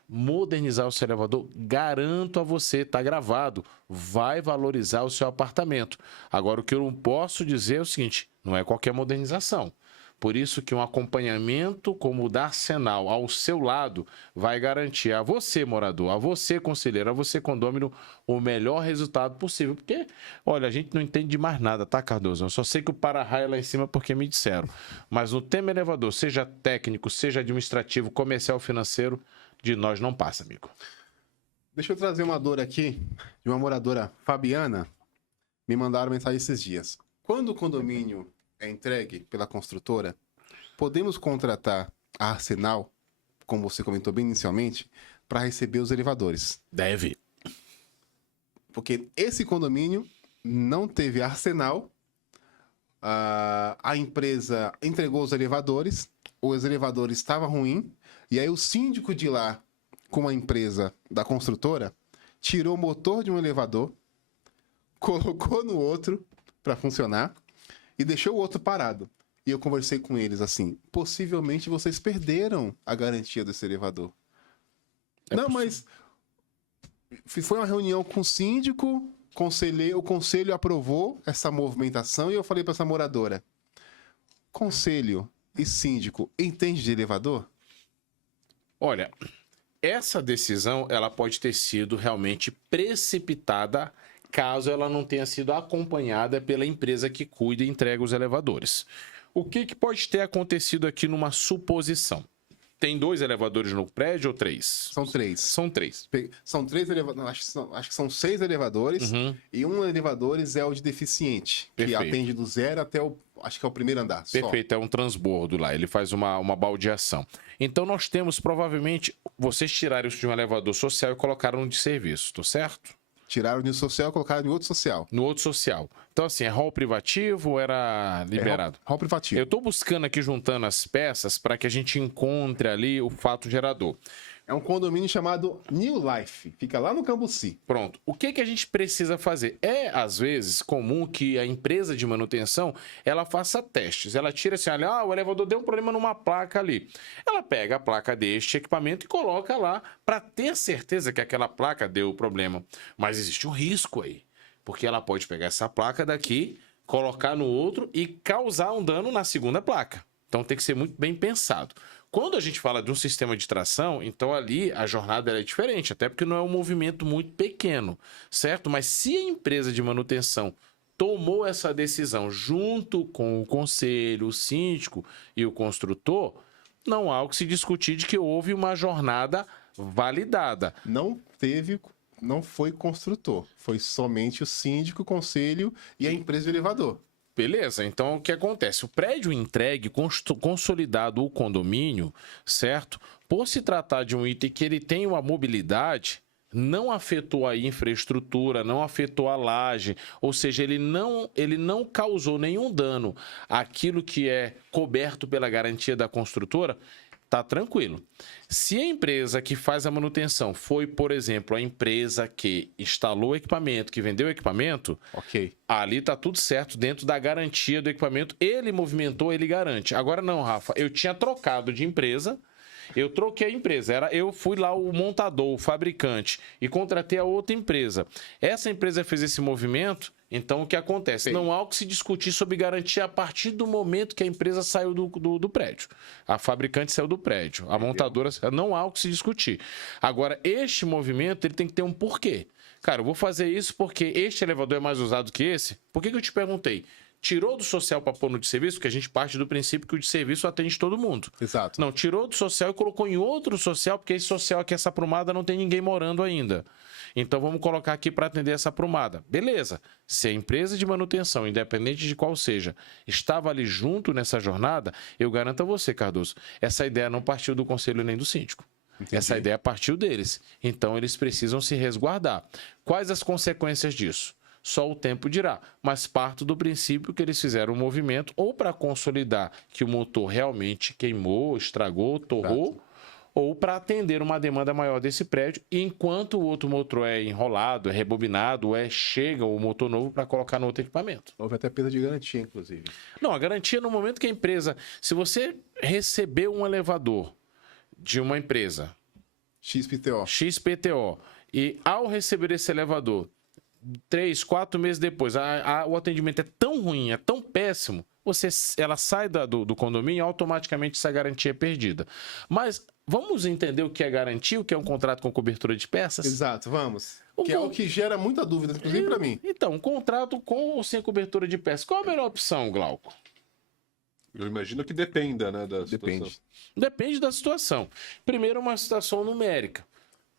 Modernizar o seu elevador, garanto a você, tá gravado, vai valorizar o seu apartamento. Agora, o que eu não posso dizer é o seguinte, não é qualquer modernização. Por isso que um acompanhamento como o da Arsenal ao seu lado vai garantir a você, morador, a você, conselheiro, a você, condômino, o melhor resultado possível. Porque, olha, a gente não entende de mais nada, tá, Cardoso? Eu só sei que o para-raio é lá em cima porque me disseram. Mas no tema elevador, seja técnico, seja administrativo, comercial, financeiro, de nós não passa, amigo. Deixa eu trazer uma dor aqui de uma moradora, Fabiana. Me mandaram mensagem esses dias. Quando o condomínio é entregue pela construtora, podemos contratar a Arsenal, como você comentou bem inicialmente, para receber os elevadores. Deve. Porque esse condomínio não teve Arsenal, a empresa entregou os elevadores estavam ruins, e aí o síndico de lá, com a empresa da construtora, tirou o motor de um elevador, colocou no outro para funcionar, e deixou o outro parado. E eu conversei com eles assim, possivelmente vocês perderam a garantia desse elevador. Mas foi uma reunião com o síndico, o conselho aprovou essa movimentação e eu falei para essa moradora, conselho e síndico entende de elevador? Olha, essa decisão ela pode ter sido realmente precipitada caso ela não tenha sido acompanhada pela empresa que cuida e entrega os elevadores. O que pode ter acontecido aqui numa suposição? Tem 2 elevadores no prédio ou 3? São 3. São 3. São 3 elevadores, acho que são 6 elevadores, Uhum. e um elevadores é o de deficiente, que Perfeito. atende do 0 até acho que é o primeiro andar. só. Perfeito, é um transbordo lá, ele faz uma baldeação. Então nós temos, provavelmente, vocês tiraram isso de um elevador social e colocaram no de serviço, tô certo? Tiraram de um social e colocaram em outro social. No outro social. Então assim, é hall privativo ou era liberado? Hall privativo. Eu estou buscando aqui, juntando as peças, para que a gente encontre ali o fato gerador. É um condomínio chamado New Life. Fica lá no Cambuci. Pronto. O que a gente precisa fazer? É, às vezes, comum que a empresa de manutenção, ela faça testes. Ela tira assim, olha, o elevador deu um problema numa placa ali. Ela pega a placa deste equipamento e coloca lá para ter certeza que aquela placa deu o problema. Mas existe um risco aí. Porque ela pode pegar essa placa daqui, colocar no outro e causar um dano na segunda placa. Então tem que ser muito bem pensado. Quando a gente fala de um sistema de tração, então ali a jornada é diferente, até porque não é um movimento muito pequeno, certo? Mas se a empresa de manutenção tomou essa decisão junto com o conselho, o síndico e o construtor, não há o que se discutir de que houve uma jornada validada. Não foi construtor. Foi somente o síndico, o conselho e a empresa de elevador. Beleza, então o que acontece? O prédio entregue, consolidado o condomínio, certo? Por se tratar de um item que ele tem uma mobilidade, não afetou a infraestrutura, não afetou a laje, ou seja, ele não causou nenhum dano àquilo que é coberto pela garantia da construtora, tá tranquilo. Se a empresa que faz a manutenção foi, por exemplo, a empresa que instalou o equipamento, que vendeu o equipamento, Ok. ali tá tudo certo dentro da garantia do equipamento. Ele movimentou, ele garante. Agora não, Rafa, eu tinha trocado de empresa, eu troquei a empresa, eu fui lá o montador, o fabricante e contratei a outra empresa. Essa empresa fez esse movimento, então o que acontece? Sim. Não há o que se discutir sobre garantia a partir do momento que a empresa saiu do prédio. A fabricante saiu do prédio, a montadora, não há o que se discutir. Agora, este movimento ele tem que ter um porquê. Cara, eu vou fazer isso porque este elevador é mais usado que esse? Por que eu te perguntei? Tirou do social para pôr no de serviço, porque a gente parte do princípio que o de serviço atende todo mundo. Exato. Não, tirou do social e colocou em outro social, porque esse social aqui, essa aprumada, não tem ninguém morando ainda. Então vamos colocar aqui para atender essa aprumada. Beleza. Se a empresa de manutenção, independente de qual seja, estava ali junto nessa jornada, eu garanto a você, Cardoso, essa ideia não partiu do conselho nem do síndico. Entendi. Essa ideia partiu deles. Então eles precisam se resguardar. Quais as consequências disso? Só o tempo dirá, mas parto do princípio que eles fizeram um movimento ou para consolidar que o motor realmente queimou, estragou, torrou, ou para atender uma demanda maior desse prédio, enquanto o outro motor é enrolado, é rebobinado, chega o motor novo para colocar no outro equipamento. Houve até perda de garantia, inclusive. Não, a garantia no momento que a empresa... Se você recebeu um elevador de uma empresa, XPTO. XPTO, e ao receber esse elevador, 3, 4 meses depois, o atendimento é tão ruim, é tão péssimo, ela sai do condomínio e automaticamente essa garantia é perdida. Mas vamos entender o que é garantia, o que é um contrato com cobertura de peças? Exato, vamos. Que é o que gera muita dúvida, inclusive para mim. Então, um contrato com ou sem cobertura de peças. Qual a melhor opção, Glauco? Eu imagino que dependa, né, da situação. Depende. Depende da situação. Primeiro, uma situação numérica.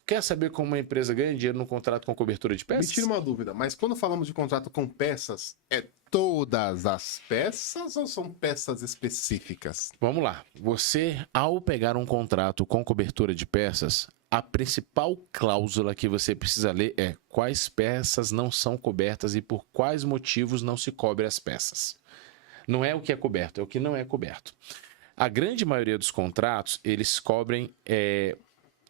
Quer saber como uma empresa ganha dinheiro no contrato com cobertura de Me peças? tira uma dúvida, mas quando falamos de contrato com peças, é todas as peças ou são peças específicas? Vamos lá. Você, ao pegar um contrato com cobertura de peças, a principal cláusula que você precisa ler é quais peças não são cobertas e por quais motivos não se cobre as peças. Não é o que é coberto, é o que não é coberto. A grande maioria dos contratos, eles cobrem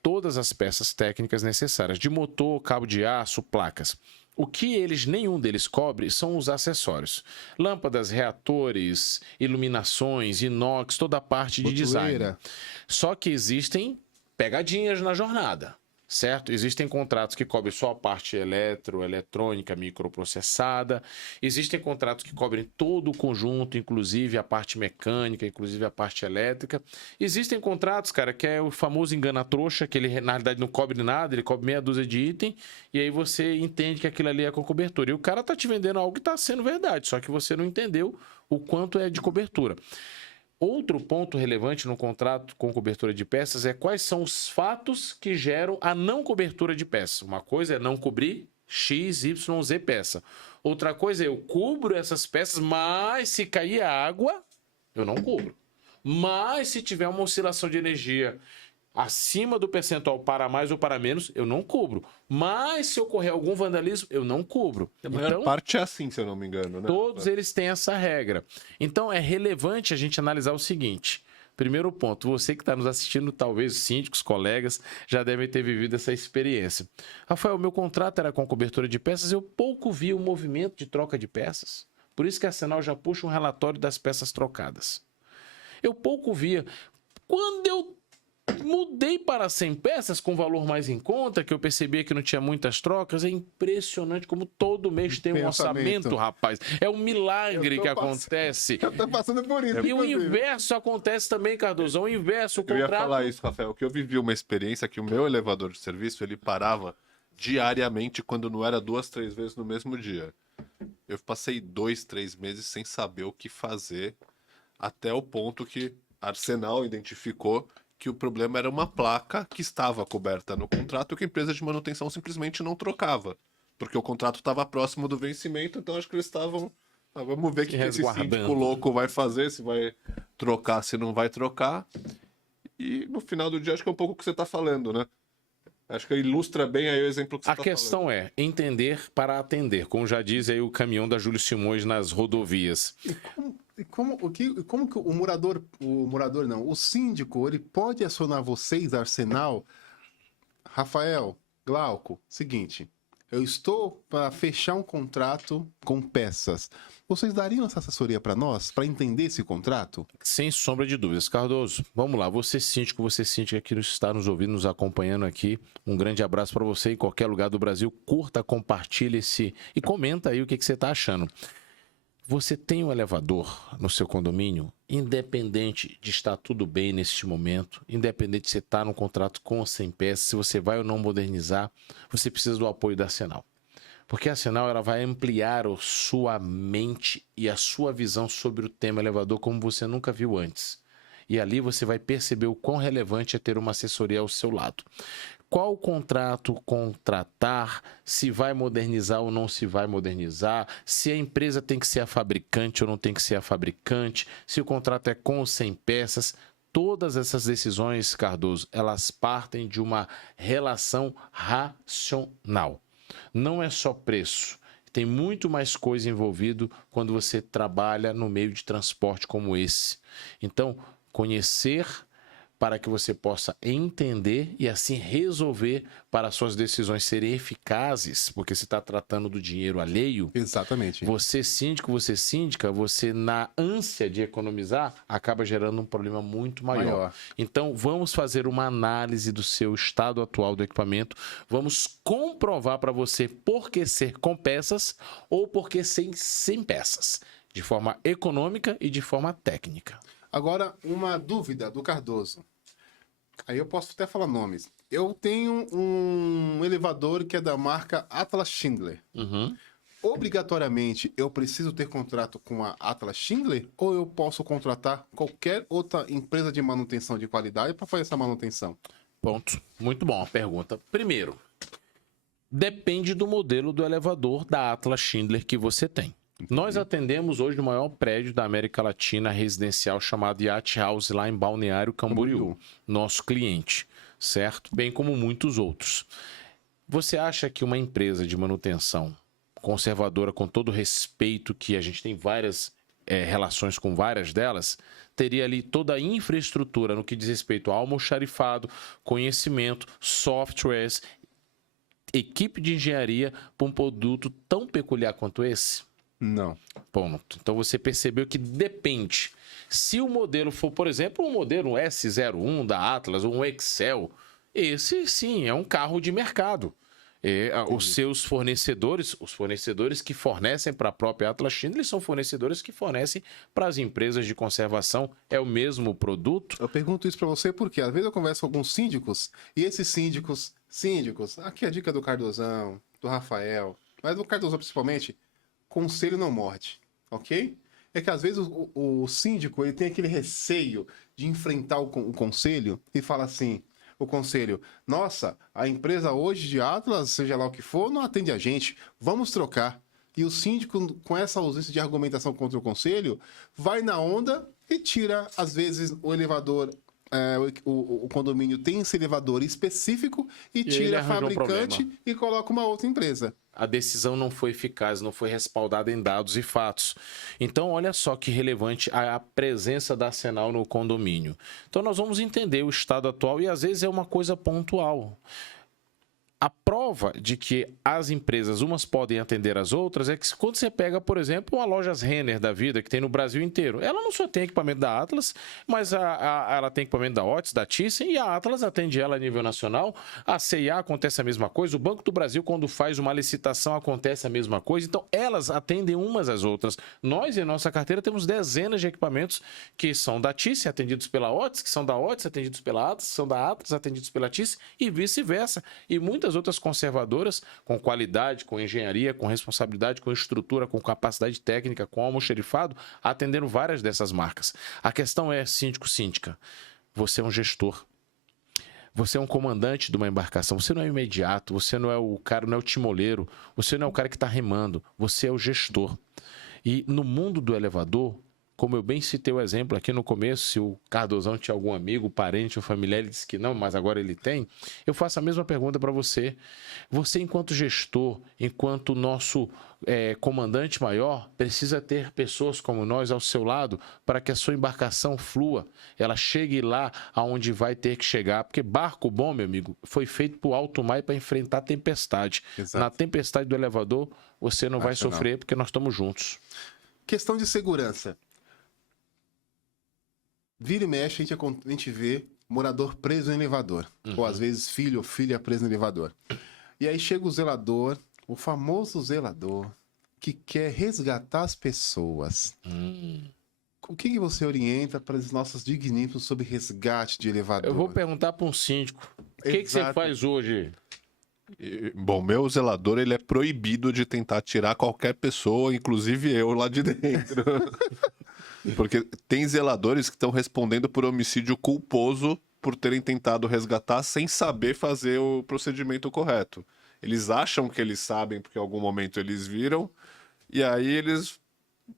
todas as peças técnicas necessárias, de motor, cabo de aço, placas. O que nenhum deles cobre são os acessórios. Lâmpadas, reatores, iluminações, inox, toda a parte de design. Botoeira. Só que existem pegadinhas na jornada, certo? Existem contratos que cobrem só a parte eletrônica, microprocessada. Existem contratos que cobrem todo o conjunto, inclusive a parte mecânica, inclusive a parte elétrica. Existem contratos, cara, que é o famoso engana-trouxa, que ele na realidade não cobre nada, ele cobre meia dúzia de item, e aí você entende que aquilo ali é com cobertura. E o cara tá te vendendo algo que tá sendo verdade, só que você não entendeu o quanto é de cobertura. Outro ponto relevante no contrato com cobertura de peças é quais são os fatos que geram a não cobertura de peça. Uma coisa é não cobrir X, Y, Z peça. Outra coisa é eu cubro essas peças, mas se cair água, eu não cubro. Mas se tiver uma oscilação de energia acima do percentual para mais ou para menos, eu não cubro. Mas se ocorrer algum vandalismo, eu não cubro. A maior parte é assim, se eu não me engano, né? Todos eles têm essa regra. Então, é relevante a gente analisar o seguinte. Primeiro ponto, você que está nos assistindo, talvez síndicos, colegas, já devem ter vivido essa experiência. Rafael, meu contrato era com cobertura de peças, eu pouco vi o movimento de troca de peças. Por isso que a Arsenal já puxa um relatório das peças trocadas. Eu pouco via. Quando eu mudei para 100 peças com valor mais em conta, que eu percebia que não tinha muitas trocas, é impressionante como todo mês tem um orçamento, rapaz. É um milagre que acontece. Eu tô passando por isso. E o inverso acontece também, Cardoso. O inverso, o Eu ia contrato... falar isso, Rafael, que eu vivi uma experiência que o meu elevador de serviço, ele parava diariamente quando não era 2, 3 vezes no mesmo dia. Eu passei 2, 3 meses sem saber o que fazer, até o ponto que a Arsenal identificou que o problema era uma placa que estava coberta no contrato e que a empresa de manutenção simplesmente não trocava. Porque o contrato estava próximo do vencimento, então acho que eles estavam... vamos ver o que esse síndico louco vai fazer, se vai trocar, se não vai trocar. E no final do dia, acho que é um pouco o que você está falando, né? Acho que ilustra bem aí o exemplo que você está falando. A questão é entender para atender, como já diz aí o caminhão da Júlio Simões nas rodovias. Como que o morador não, o síndico, ele pode acionar vocês, Arsenal? Rafael, Glauco, seguinte, eu estou para fechar um contrato com peças. Vocês dariam essa assessoria para nós, para entender esse contrato? Sem sombra de dúvidas. Cardoso, vamos lá. Você síndico que está nos ouvindo, nos acompanhando aqui. Um grande abraço para você em qualquer lugar do Brasil. Curta, compartilhe e comenta aí o que você está achando. Você tem um elevador no seu condomínio, independente de estar tudo bem neste momento, independente de você estar no contrato com ou sem peças, se você vai ou não modernizar, você precisa do apoio da Arsenal. Porque a Arsenal ela vai ampliar a sua mente e a sua visão sobre o tema elevador como você nunca viu antes. E ali você vai perceber o quão relevante é ter uma assessoria ao seu lado. Qual contrato contratar, se vai modernizar ou não se vai modernizar, se a empresa tem que ser a fabricante ou não tem que ser a fabricante, se o contrato é com ou sem peças. Todas essas decisões, Cardoso, elas partem de uma relação racional. Não é só preço. Tem muito mais coisa envolvido quando você trabalha no meio de transporte como esse. Então, conhecer para que você possa entender e assim resolver para suas decisões serem eficazes, porque você está tratando do dinheiro alheio. Exatamente. Você síndico, você síndica, você na ânsia de economizar, acaba gerando um problema muito maior. Então, vamos fazer uma análise do seu estado atual do equipamento, vamos comprovar para você por que ser com peças ou por que ser sem peças, de forma econômica e de forma técnica. Agora, uma dúvida do Cardoso. Aí eu posso até falar nomes. Eu tenho um elevador que é da marca Atlas Schindler. Uhum. Obrigatoriamente, eu preciso ter contrato com a Atlas Schindler ou eu posso contratar qualquer outra empresa de manutenção de qualidade para fazer essa manutenção? Ponto. Muito bom a pergunta. Primeiro, depende do modelo do elevador da Atlas Schindler que você tem. Nós atendemos hoje o maior prédio da América Latina residencial chamado Yacht House lá em Balneário Camboriú, nosso cliente, certo? Bem como muitos outros. Você acha que uma empresa de manutenção conservadora, com todo o respeito que a gente tem várias relações com várias delas, teria ali toda a infraestrutura no que diz respeito ao almoxarifado, conhecimento, softwares, equipe de engenharia para um produto tão peculiar quanto esse? Não. Ponto. Então você percebeu que depende. Se o modelo for, por exemplo, um modelo S01 da Atlas ou um Excel, esse sim é um carro de mercado. Os seus fornecedores, os fornecedores que fornecem para a própria Atlas China, eles são fornecedores que fornecem para as empresas de conservação. É o mesmo produto? Eu pergunto isso para você porque às vezes eu converso com alguns síndicos e esses síndicos, aqui é a dica do Cardozão, do Rafael, mas do Cardozão principalmente, conselho não morde, ok? É que às vezes o síndico ele tem aquele receio de enfrentar o conselho e fala assim, o conselho, nossa, a empresa hoje de Atlas, seja lá o que for, não atende a gente, vamos trocar. E o síndico, com essa ausência de argumentação contra o conselho, vai na onda e tira, às vezes, o elevador, o condomínio tem esse elevador específico e tira a fabricante e coloca uma outra empresa. A decisão não foi eficaz, não foi respaldada em dados e fatos. Então, olha só que relevante a presença da Acenal no condomínio. Então, nós vamos entender o estado atual e, às vezes, é uma coisa pontual. A prova de que as empresas, umas podem atender as outras, é que quando você pega, por exemplo, uma loja Renner da vida, que tem no Brasil inteiro, ela não só tem equipamento da Atlas, mas ela tem equipamento da Otis, da Thyssen, e a Atlas atende ela a nível nacional. A C&A acontece a mesma coisa. O Banco do Brasil, quando faz uma licitação, acontece a mesma coisa. Então, elas atendem umas às outras. Nós, em nossa carteira, temos dezenas de equipamentos que são da Thyssen, atendidos pela Otis, que são da Otis, atendidos pela Atlas, que são da Atlas, atendidos pela Thyssen, e vice-versa. E muitas outras conservadoras com qualidade, com engenharia, com responsabilidade, com estrutura, com capacidade técnica, com almoxerifado, atendendo várias dessas marcas. A questão é, síndica, você é um gestor. Você é um comandante de uma embarcação, você não é o imediato, você não é o cara, não é o timoleiro, você não é o cara que está remando, você é o gestor. E no mundo do elevador, como eu bem citei o exemplo aqui no começo, se o Cardozão tinha algum amigo, parente ou familiar, ele disse que não, mas agora ele tem, eu faço a mesma pergunta para você. Você, enquanto gestor, enquanto nosso comandante maior, precisa ter pessoas como nós ao seu lado para que a sua embarcação flua, ela chegue lá aonde vai ter que chegar, porque barco bom, meu amigo, foi feito para o alto mar e para enfrentar a tempestade. Exato. Na tempestade do elevador, você não vai sofrer, porque nós estamos juntos. Questão de segurança. Vira e mexe, a gente vê morador preso em elevador. Ou às vezes filho ou filha preso em elevador. E aí chega o zelador, o famoso zelador, que quer resgatar as pessoas. O que você orienta para os nossos dignísimos sobre resgate de elevador? Eu vou perguntar para um síndico. O que você faz hoje? Bom, meu zelador, ele é proibido de tentar tirar qualquer pessoa, inclusive eu lá de dentro. Porque tem zeladores que estão respondendo por homicídio culposo por terem tentado resgatar sem saber fazer o procedimento correto. Eles acham que eles sabem porque em algum momento eles viram e aí eles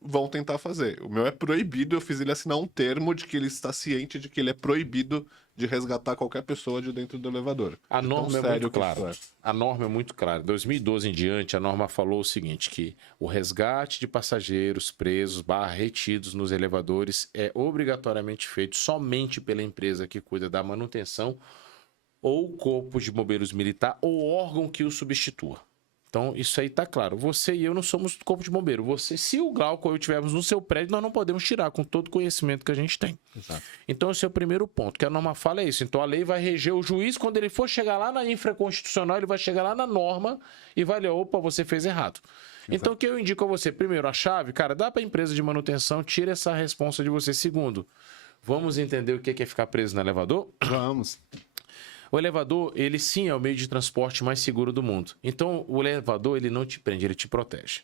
vão tentar fazer. O meu é proibido, eu fiz ele assinar um termo de que ele está ciente de que ele é proibido de resgatar qualquer pessoa de dentro do elevador. A norma é muito clara. A norma é muito clara. 2012 em diante, a norma falou o seguinte, que o resgate de passageiros presos, retidos nos elevadores é obrigatoriamente feito somente pela empresa que cuida da manutenção ou corpo de bombeiros militar ou órgão que o substitua. Então, isso aí tá claro. Você e eu não somos do corpo de bombeiro. Você, se o Glauco ou eu estivermos no seu prédio, nós não podemos tirar com todo o conhecimento que a gente tem. Exato. Então, esse é o primeiro ponto, que a norma fala é isso. Então, a lei vai reger o juiz, quando ele for chegar lá na infraconstitucional, ele vai chegar lá na norma e vai ler, opa, você fez errado. Exato. Então, o que eu indico a você? Primeiro, a chave, cara, dá para a empresa de manutenção, tira essa responsa de você. Segundo, vamos entender o que é ficar preso no elevador? Vamos. O elevador, ele sim é o meio de transporte mais seguro do mundo. Então, o elevador, ele não te prende, ele te protege.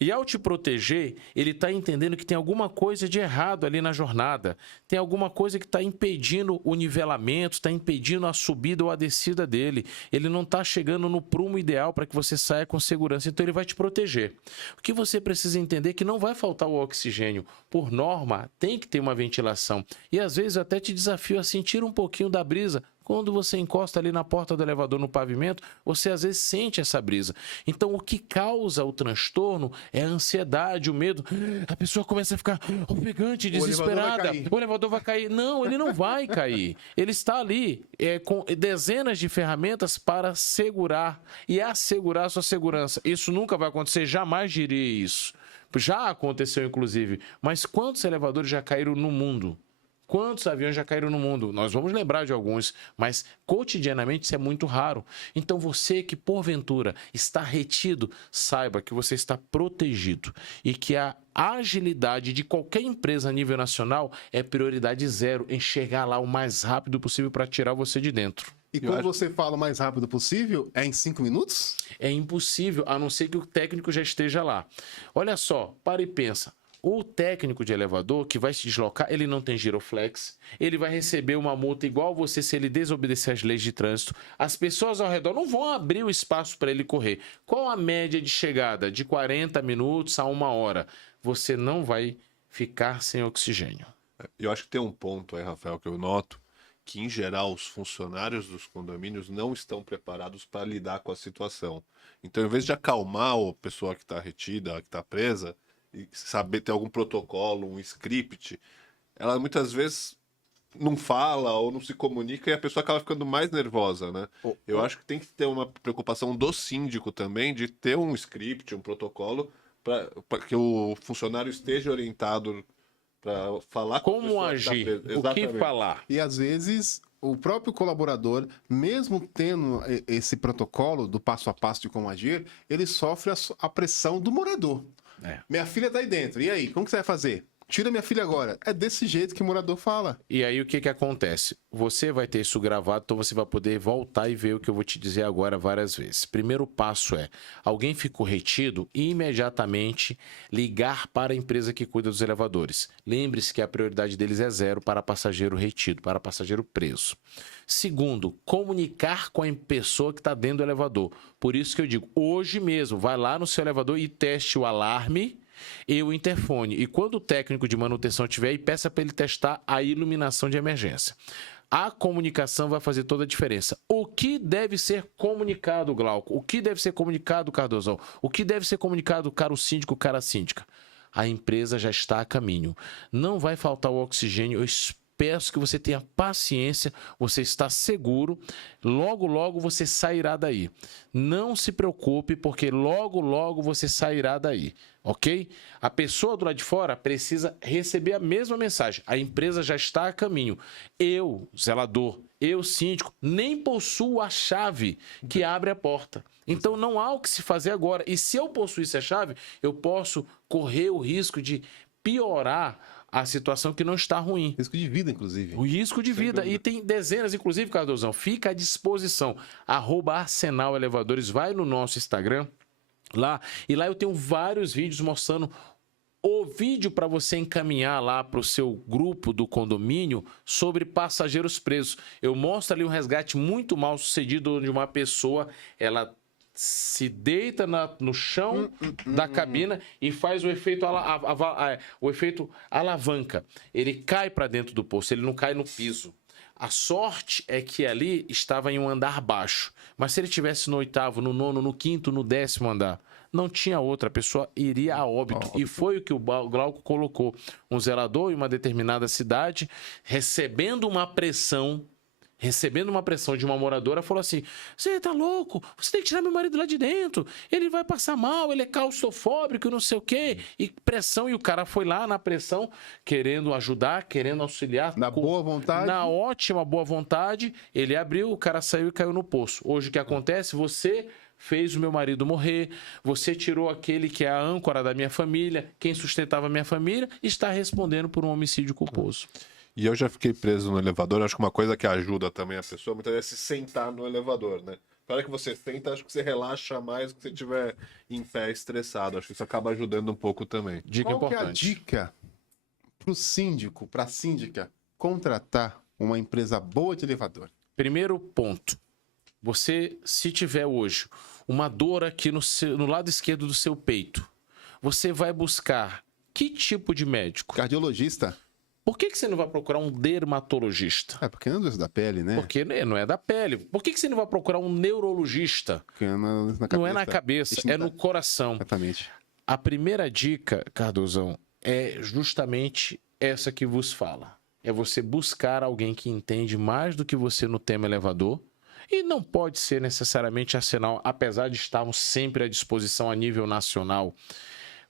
E ao te proteger, ele está entendendo que tem alguma coisa de errado ali na jornada. Tem alguma coisa que está impedindo o nivelamento, está impedindo a subida ou a descida dele. Ele não está chegando no prumo ideal para que você saia com segurança. Então, ele vai te proteger. O que você precisa entender é que não vai faltar o oxigênio. Por norma, tem que ter uma ventilação. E às vezes eu até te desafio a sentir um pouquinho da brisa. Quando você encosta ali na porta do elevador, no pavimento, você às vezes sente essa brisa. Então, o que causa o transtorno é a ansiedade, o medo. A pessoa começa a ficar ofegante, desesperada. O elevador vai cair. Não, ele não vai cair. Ele está ali com dezenas de ferramentas para segurar e assegurar a sua segurança. Isso nunca vai acontecer, jamais diria isso. Já aconteceu, inclusive. Mas quantos elevadores já caíram no mundo? Quantos aviões já caíram no mundo? Nós vamos lembrar de alguns, mas cotidianamente isso é muito raro. Então você que porventura está retido, saiba que você está protegido e que a agilidade de qualquer empresa a nível nacional é prioridade zero em chegar lá o mais rápido possível para tirar você de dentro. E quando você fala o mais rápido possível, é em 5 minutos? É impossível, a não ser que o técnico já esteja lá. Olha só, para e pensa. O técnico de elevador que vai se deslocar, ele não tem giroflex, ele vai receber uma multa igual você se ele desobedecer às leis de trânsito. As pessoas ao redor não vão abrir o espaço para ele correr. Qual a média de chegada? De 40 minutos a 1 hora. Você não vai ficar sem oxigênio. Eu acho que tem um ponto aí, Rafael, que eu noto, que em geral os funcionários dos condomínios não estão preparados para lidar com a situação. Então, em vez de acalmar a pessoa que está retida, que está presa, e saber ter algum protocolo, um script, ela muitas vezes não fala ou não se comunica e a pessoa acaba ficando mais nervosa, né? Eu acho que tem que ter uma preocupação do síndico também de ter um script, um protocolo para que o funcionário esteja orientado para falar com a Como pessoa que tá agir? presa. O que Exatamente. falar? E às vezes o próprio colaborador, mesmo tendo esse protocolo do passo a passo de como agir, ele sofre a pressão do morador. É. Minha filha tá aí dentro. E aí, como que você vai fazer? Tira minha filha agora. É desse jeito que o morador fala. E aí o que que acontece? Você vai ter isso gravado, então você vai poder voltar e ver o que eu vou te dizer agora várias vezes. Primeiro passo é, alguém ficou retido, imediatamente ligar para a empresa que cuida dos elevadores. Lembre-se que a prioridade deles é 0 para passageiro retido, para passageiro preso. Segundo, comunicar com a pessoa que está dentro do elevador. Por isso que eu digo, hoje mesmo, vai lá no seu elevador e teste o alarme e o interfone. E quando o técnico de manutenção estiver aí, peça para ele testar a iluminação de emergência. A comunicação vai fazer toda a diferença. O que deve ser comunicado, Glauco? O que deve ser comunicado, Cardozão? O que deve ser comunicado, caro síndico, cara síndica? A empresa já está a caminho. Não vai faltar o oxigênio. Eu peço que você tenha paciência, você está seguro, logo, logo você sairá daí. Não se preocupe, porque logo, logo você sairá daí, ok? A pessoa do lado de fora precisa receber a mesma mensagem. A empresa já está a caminho. Eu, zelador, eu, síndico, nem possuo a chave que abre a porta. Então não há o que se fazer agora. E se eu possuísse a chave, eu posso correr o risco de piorar a situação que não está ruim. Risco de vida, inclusive. O risco de vida. E tem dezenas, inclusive, Cardozão, fica à disposição. @Arsenal Elevadores, vai no nosso Instagram, lá, e lá eu tenho vários vídeos mostrando o vídeo para você encaminhar lá para o seu grupo do condomínio sobre passageiros presos. Eu mostro ali um resgate muito mal sucedido onde uma pessoa, ela se deita no chão da cabina e faz o efeito, o efeito alavanca. Ele cai para dentro do poço, ele não cai no piso. A sorte é que ali estava em um andar baixo. Mas se ele estivesse no 8º, no 9º, no 5º, no 10º andar, não tinha outra, a pessoa iria a óbito. E foi o que o Glauco colocou. Um zelador em uma determinada cidade, recebendo uma pressão de uma moradora, falou assim: você tá louco? Você tem que tirar meu marido lá de dentro. Ele vai passar mal, ele é claustrofóbico, não sei o quê. E pressão, e o cara foi lá na pressão, querendo ajudar, querendo auxiliar. Na boa vontade. Na ótima boa vontade, ele abriu, o cara saiu e caiu no poço. Hoje o que acontece? Você fez o meu marido morrer, você tirou aquele que é a âncora da minha família, quem sustentava a minha família, está respondendo por um homicídio culposo. E eu já fiquei preso no elevador, acho que uma coisa que ajuda também a pessoa muitas vezes é se sentar no elevador, né? Na hora que você senta, acho que você relaxa mais do que você estiver em pé estressado. Acho que isso acaba ajudando um pouco também. Dica Qual que é a importante. dica pro síndico, pra síndica, contratar uma empresa boa de elevador? Primeiro ponto. Você, se tiver hoje uma dor aqui no lado esquerdo do seu peito, você vai buscar que tipo de médico? Cardiologista? Por que você não vai procurar um dermatologista? É, porque não é doença da pele, né? Porque não é da pele. Por que você não vai procurar um neurologista? Porque é na cabeça. Não é na cabeça, Isso é não no tá- coração. Exatamente. A primeira dica, Cardozão, é justamente essa que vos fala. É você buscar alguém que entende mais do que você no tema elevador. E não pode ser necessariamente Arsenal, apesar de estarmos sempre à disposição a nível nacional,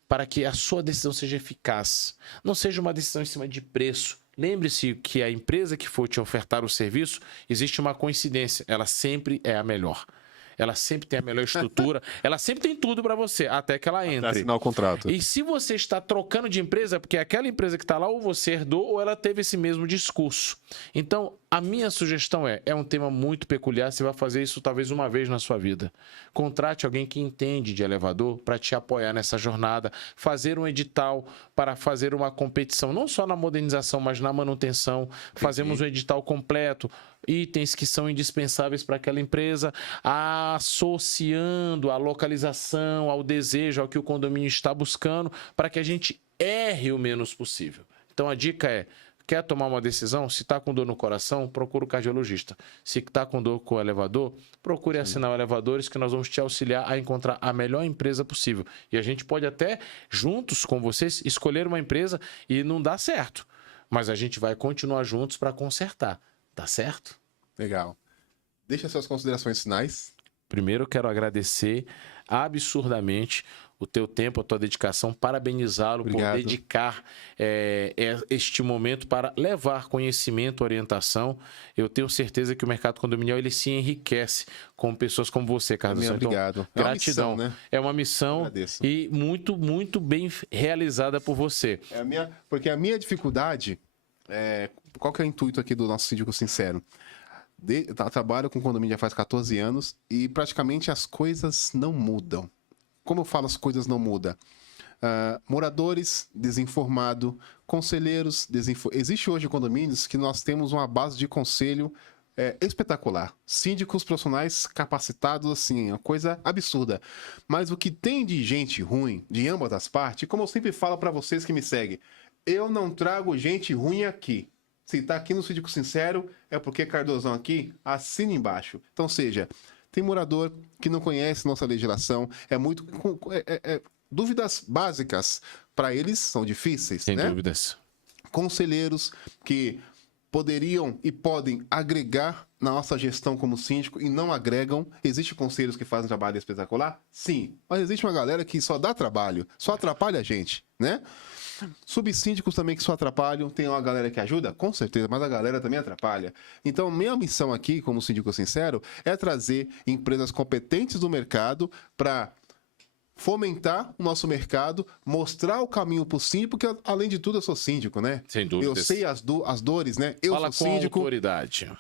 para que a sua decisão seja eficaz. Não seja uma decisão em cima de preço, Lembre-se que a empresa que for te ofertar o serviço, existe uma coincidência, ela sempre é a melhor. Ela sempre tem a melhor estrutura, ela sempre tem tudo para você, até que ela entre. Assinar o contrato. E se você está trocando de empresa, porque aquela empresa que está lá, ou você herdou, ou ela teve esse mesmo discurso. Então, a minha sugestão é um tema muito peculiar, você vai fazer isso talvez uma vez na sua vida. Contrate alguém que entende de elevador para te apoiar nessa jornada, fazer um edital para fazer uma competição, não só na modernização, mas na manutenção. Fazemos um edital completo, itens que são indispensáveis para aquela empresa, associando a localização ao desejo, ao que o condomínio está buscando, para que a gente erre o menos possível. Então a dica é, quer tomar uma decisão? Se está com dor no coração, procura o cardiologista. Se está com dor com o elevador, procure assinar o Elevadores, que nós vamos te auxiliar a encontrar a melhor empresa possível. E a gente pode até, juntos com vocês, escolher uma empresa e não dá certo. Mas a gente vai continuar juntos para consertar. Tá certo? Legal. Deixa suas considerações finais. Primeiro, eu quero agradecer absurdamente o teu tempo, a tua dedicação, parabenizá-lo por Obrigado. dedicar este momento para levar conhecimento, orientação. Eu tenho certeza que o mercado condominial ele se enriquece com pessoas como você, Carlos. Também Então, obrigado. gratidão. É uma missão, né? É uma missão Agradeço. e muito, muito bem realizada por você. Porque a minha dificuldade, qual que é o intuito aqui do nosso síndico sincero? Trabalho com condomínio já faz 14 anos e praticamente as coisas não mudam. Como eu falo, as coisas não mudam? Moradores desinformados, conselheiros desinformados. Existe hoje condomínios que nós temos uma base de conselho espetacular. Síndicos profissionais capacitados, assim, uma coisa absurda. Mas o que tem de gente ruim, de ambas as partes, como eu sempre falo para vocês que me seguem, eu não trago gente ruim aqui. Se tá aqui no Síndico Sincero, é porque Cardozão aqui, assina embaixo. Então, seja, tem morador que não conhece nossa legislação, dúvidas básicas para eles são difíceis, Sem né? dúvidas. Conselheiros que poderiam e podem agregar na nossa gestão como síndico e não agregam. Existem conselheiros que fazem trabalho espetacular? Sim. Mas existe uma galera que só dá trabalho, só atrapalha a gente, né? Subsíndicos também que só atrapalham. Tem uma galera que ajuda? Com certeza, mas a galera também atrapalha. Então, minha missão aqui, como síndico sincero, é trazer empresas competentes do mercado para fomentar o nosso mercado, mostrar o caminho para o síndico, porque, além de tudo, eu sou síndico, né? Sem dúvida. Eu sei as dores, né? Eu Fala sou com síndico. autoridade.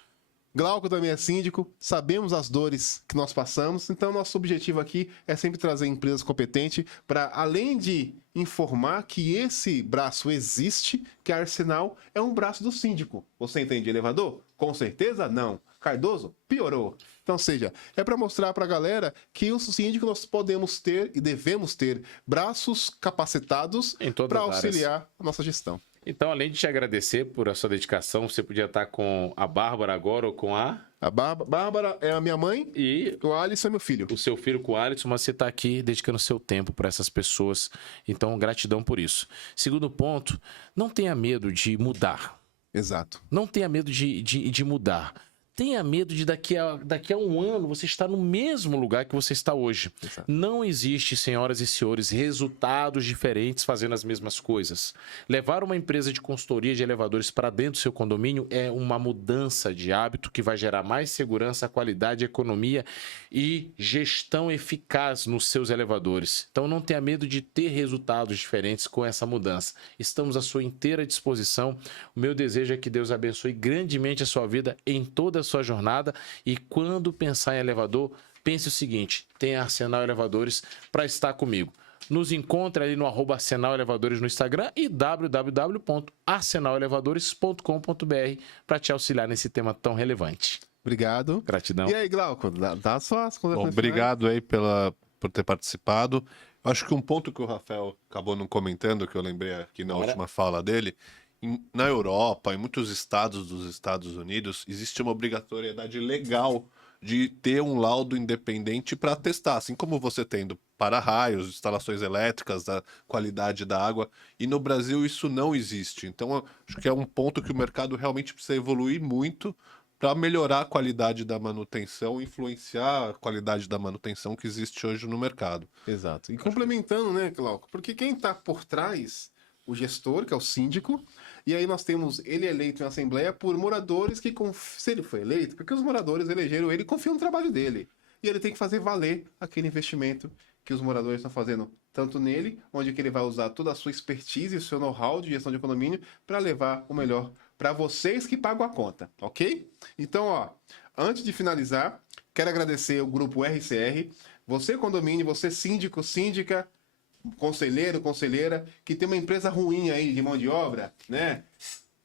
Glauco também é síndico, sabemos as dores que nós passamos, então nosso objetivo aqui é sempre trazer empresas competentes para, além de informar que esse braço existe, que a Arsenal é um braço do síndico. Você entende elevador? Com certeza não. Cardoso? Piorou. Então, seja, é para mostrar para a galera que o síndico nós podemos ter e devemos ter braços capacitados Em todas para as áreas. auxiliar a nossa gestão. Então, além de te agradecer por a sua dedicação, você podia estar com a Bárbara agora ou com A Bárbara é a minha mãe e o Alisson é meu filho. o seu filho com o Alisson, mas você está aqui dedicando seu tempo para essas pessoas. Então, gratidão por isso. Segundo ponto, não tenha medo de mudar. Exato. Não tenha medo de mudar. Tenha medo de daqui a um ano você estar no mesmo lugar que você está hoje. Exato. Não existe, senhoras e senhores, resultados diferentes fazendo as mesmas coisas. Levar uma empresa de consultoria de elevadores para dentro do seu condomínio é uma mudança de hábito que vai gerar mais segurança, qualidade, economia e gestão eficaz nos seus elevadores. Então não tenha medo de ter resultados diferentes com essa mudança. Estamos à sua inteira disposição. O meu desejo é que Deus abençoe grandemente a sua vida em toda a sua jornada, e quando pensar em elevador, pense o seguinte: tem Arsenal Elevadores para estar comigo. Nos encontre ali no @Arsenal Elevadores no Instagram e www.arsenalelevadores.com.br para te auxiliar nesse tema tão relevante. Obrigado. Gratidão. E aí, Glauco, dá suas considerações Obrigado aí por ter participado. Acho que um ponto que o Rafael acabou não comentando, que eu lembrei aqui na última fala dele, na Europa, em muitos estados dos Estados Unidos, existe uma obrigatoriedade legal de ter um laudo independente para testar, assim como você tendo para-raios, instalações elétricas, da qualidade da água, e no Brasil isso não existe. Então, acho que é um ponto que o mercado realmente precisa evoluir muito para melhorar a qualidade da manutenção, influenciar a qualidade da manutenção que existe hoje no mercado. Exato. E complementando, né, Glauco? Porque quem está por trás o gestor, que é o síndico, e aí nós temos ele eleito em assembleia por moradores que, se ele foi eleito, porque os moradores elegeram ele e confiam no trabalho dele. E ele tem que fazer valer aquele investimento que os moradores estão fazendo, tanto nele, onde que ele vai usar toda a sua expertise e o seu know-how de gestão de condomínio para levar o melhor para vocês que pagam a conta, ok? Então, ó, antes de finalizar, quero agradecer o grupo RCR, você condomínio, você síndico, síndica, conselheiro, conselheira, que tem uma empresa ruim aí de mão de obra, né?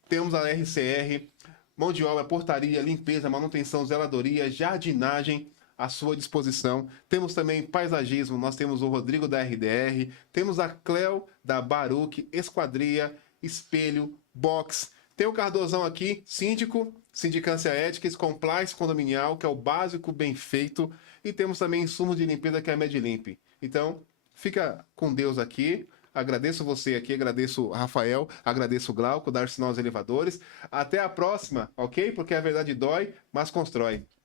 Temos a RCR, mão de obra, portaria, limpeza, manutenção, zeladoria, jardinagem, à sua disposição. Temos também paisagismo, nós temos o Rodrigo da RDR, temos a Cleo da Baruch, Esquadria, Espelho, Box. Tem o Cardozão aqui, síndico, sindicância ética, compliance condominial, que é o básico bem feito. E temos também insumo de limpeza, que é a MedLimp. Então, fica com Deus aqui. Agradeço você aqui, agradeço o Rafael, agradeço o Glauco, dar sinal aos elevadores. Até a próxima, ok? Porque a verdade dói, mas constrói.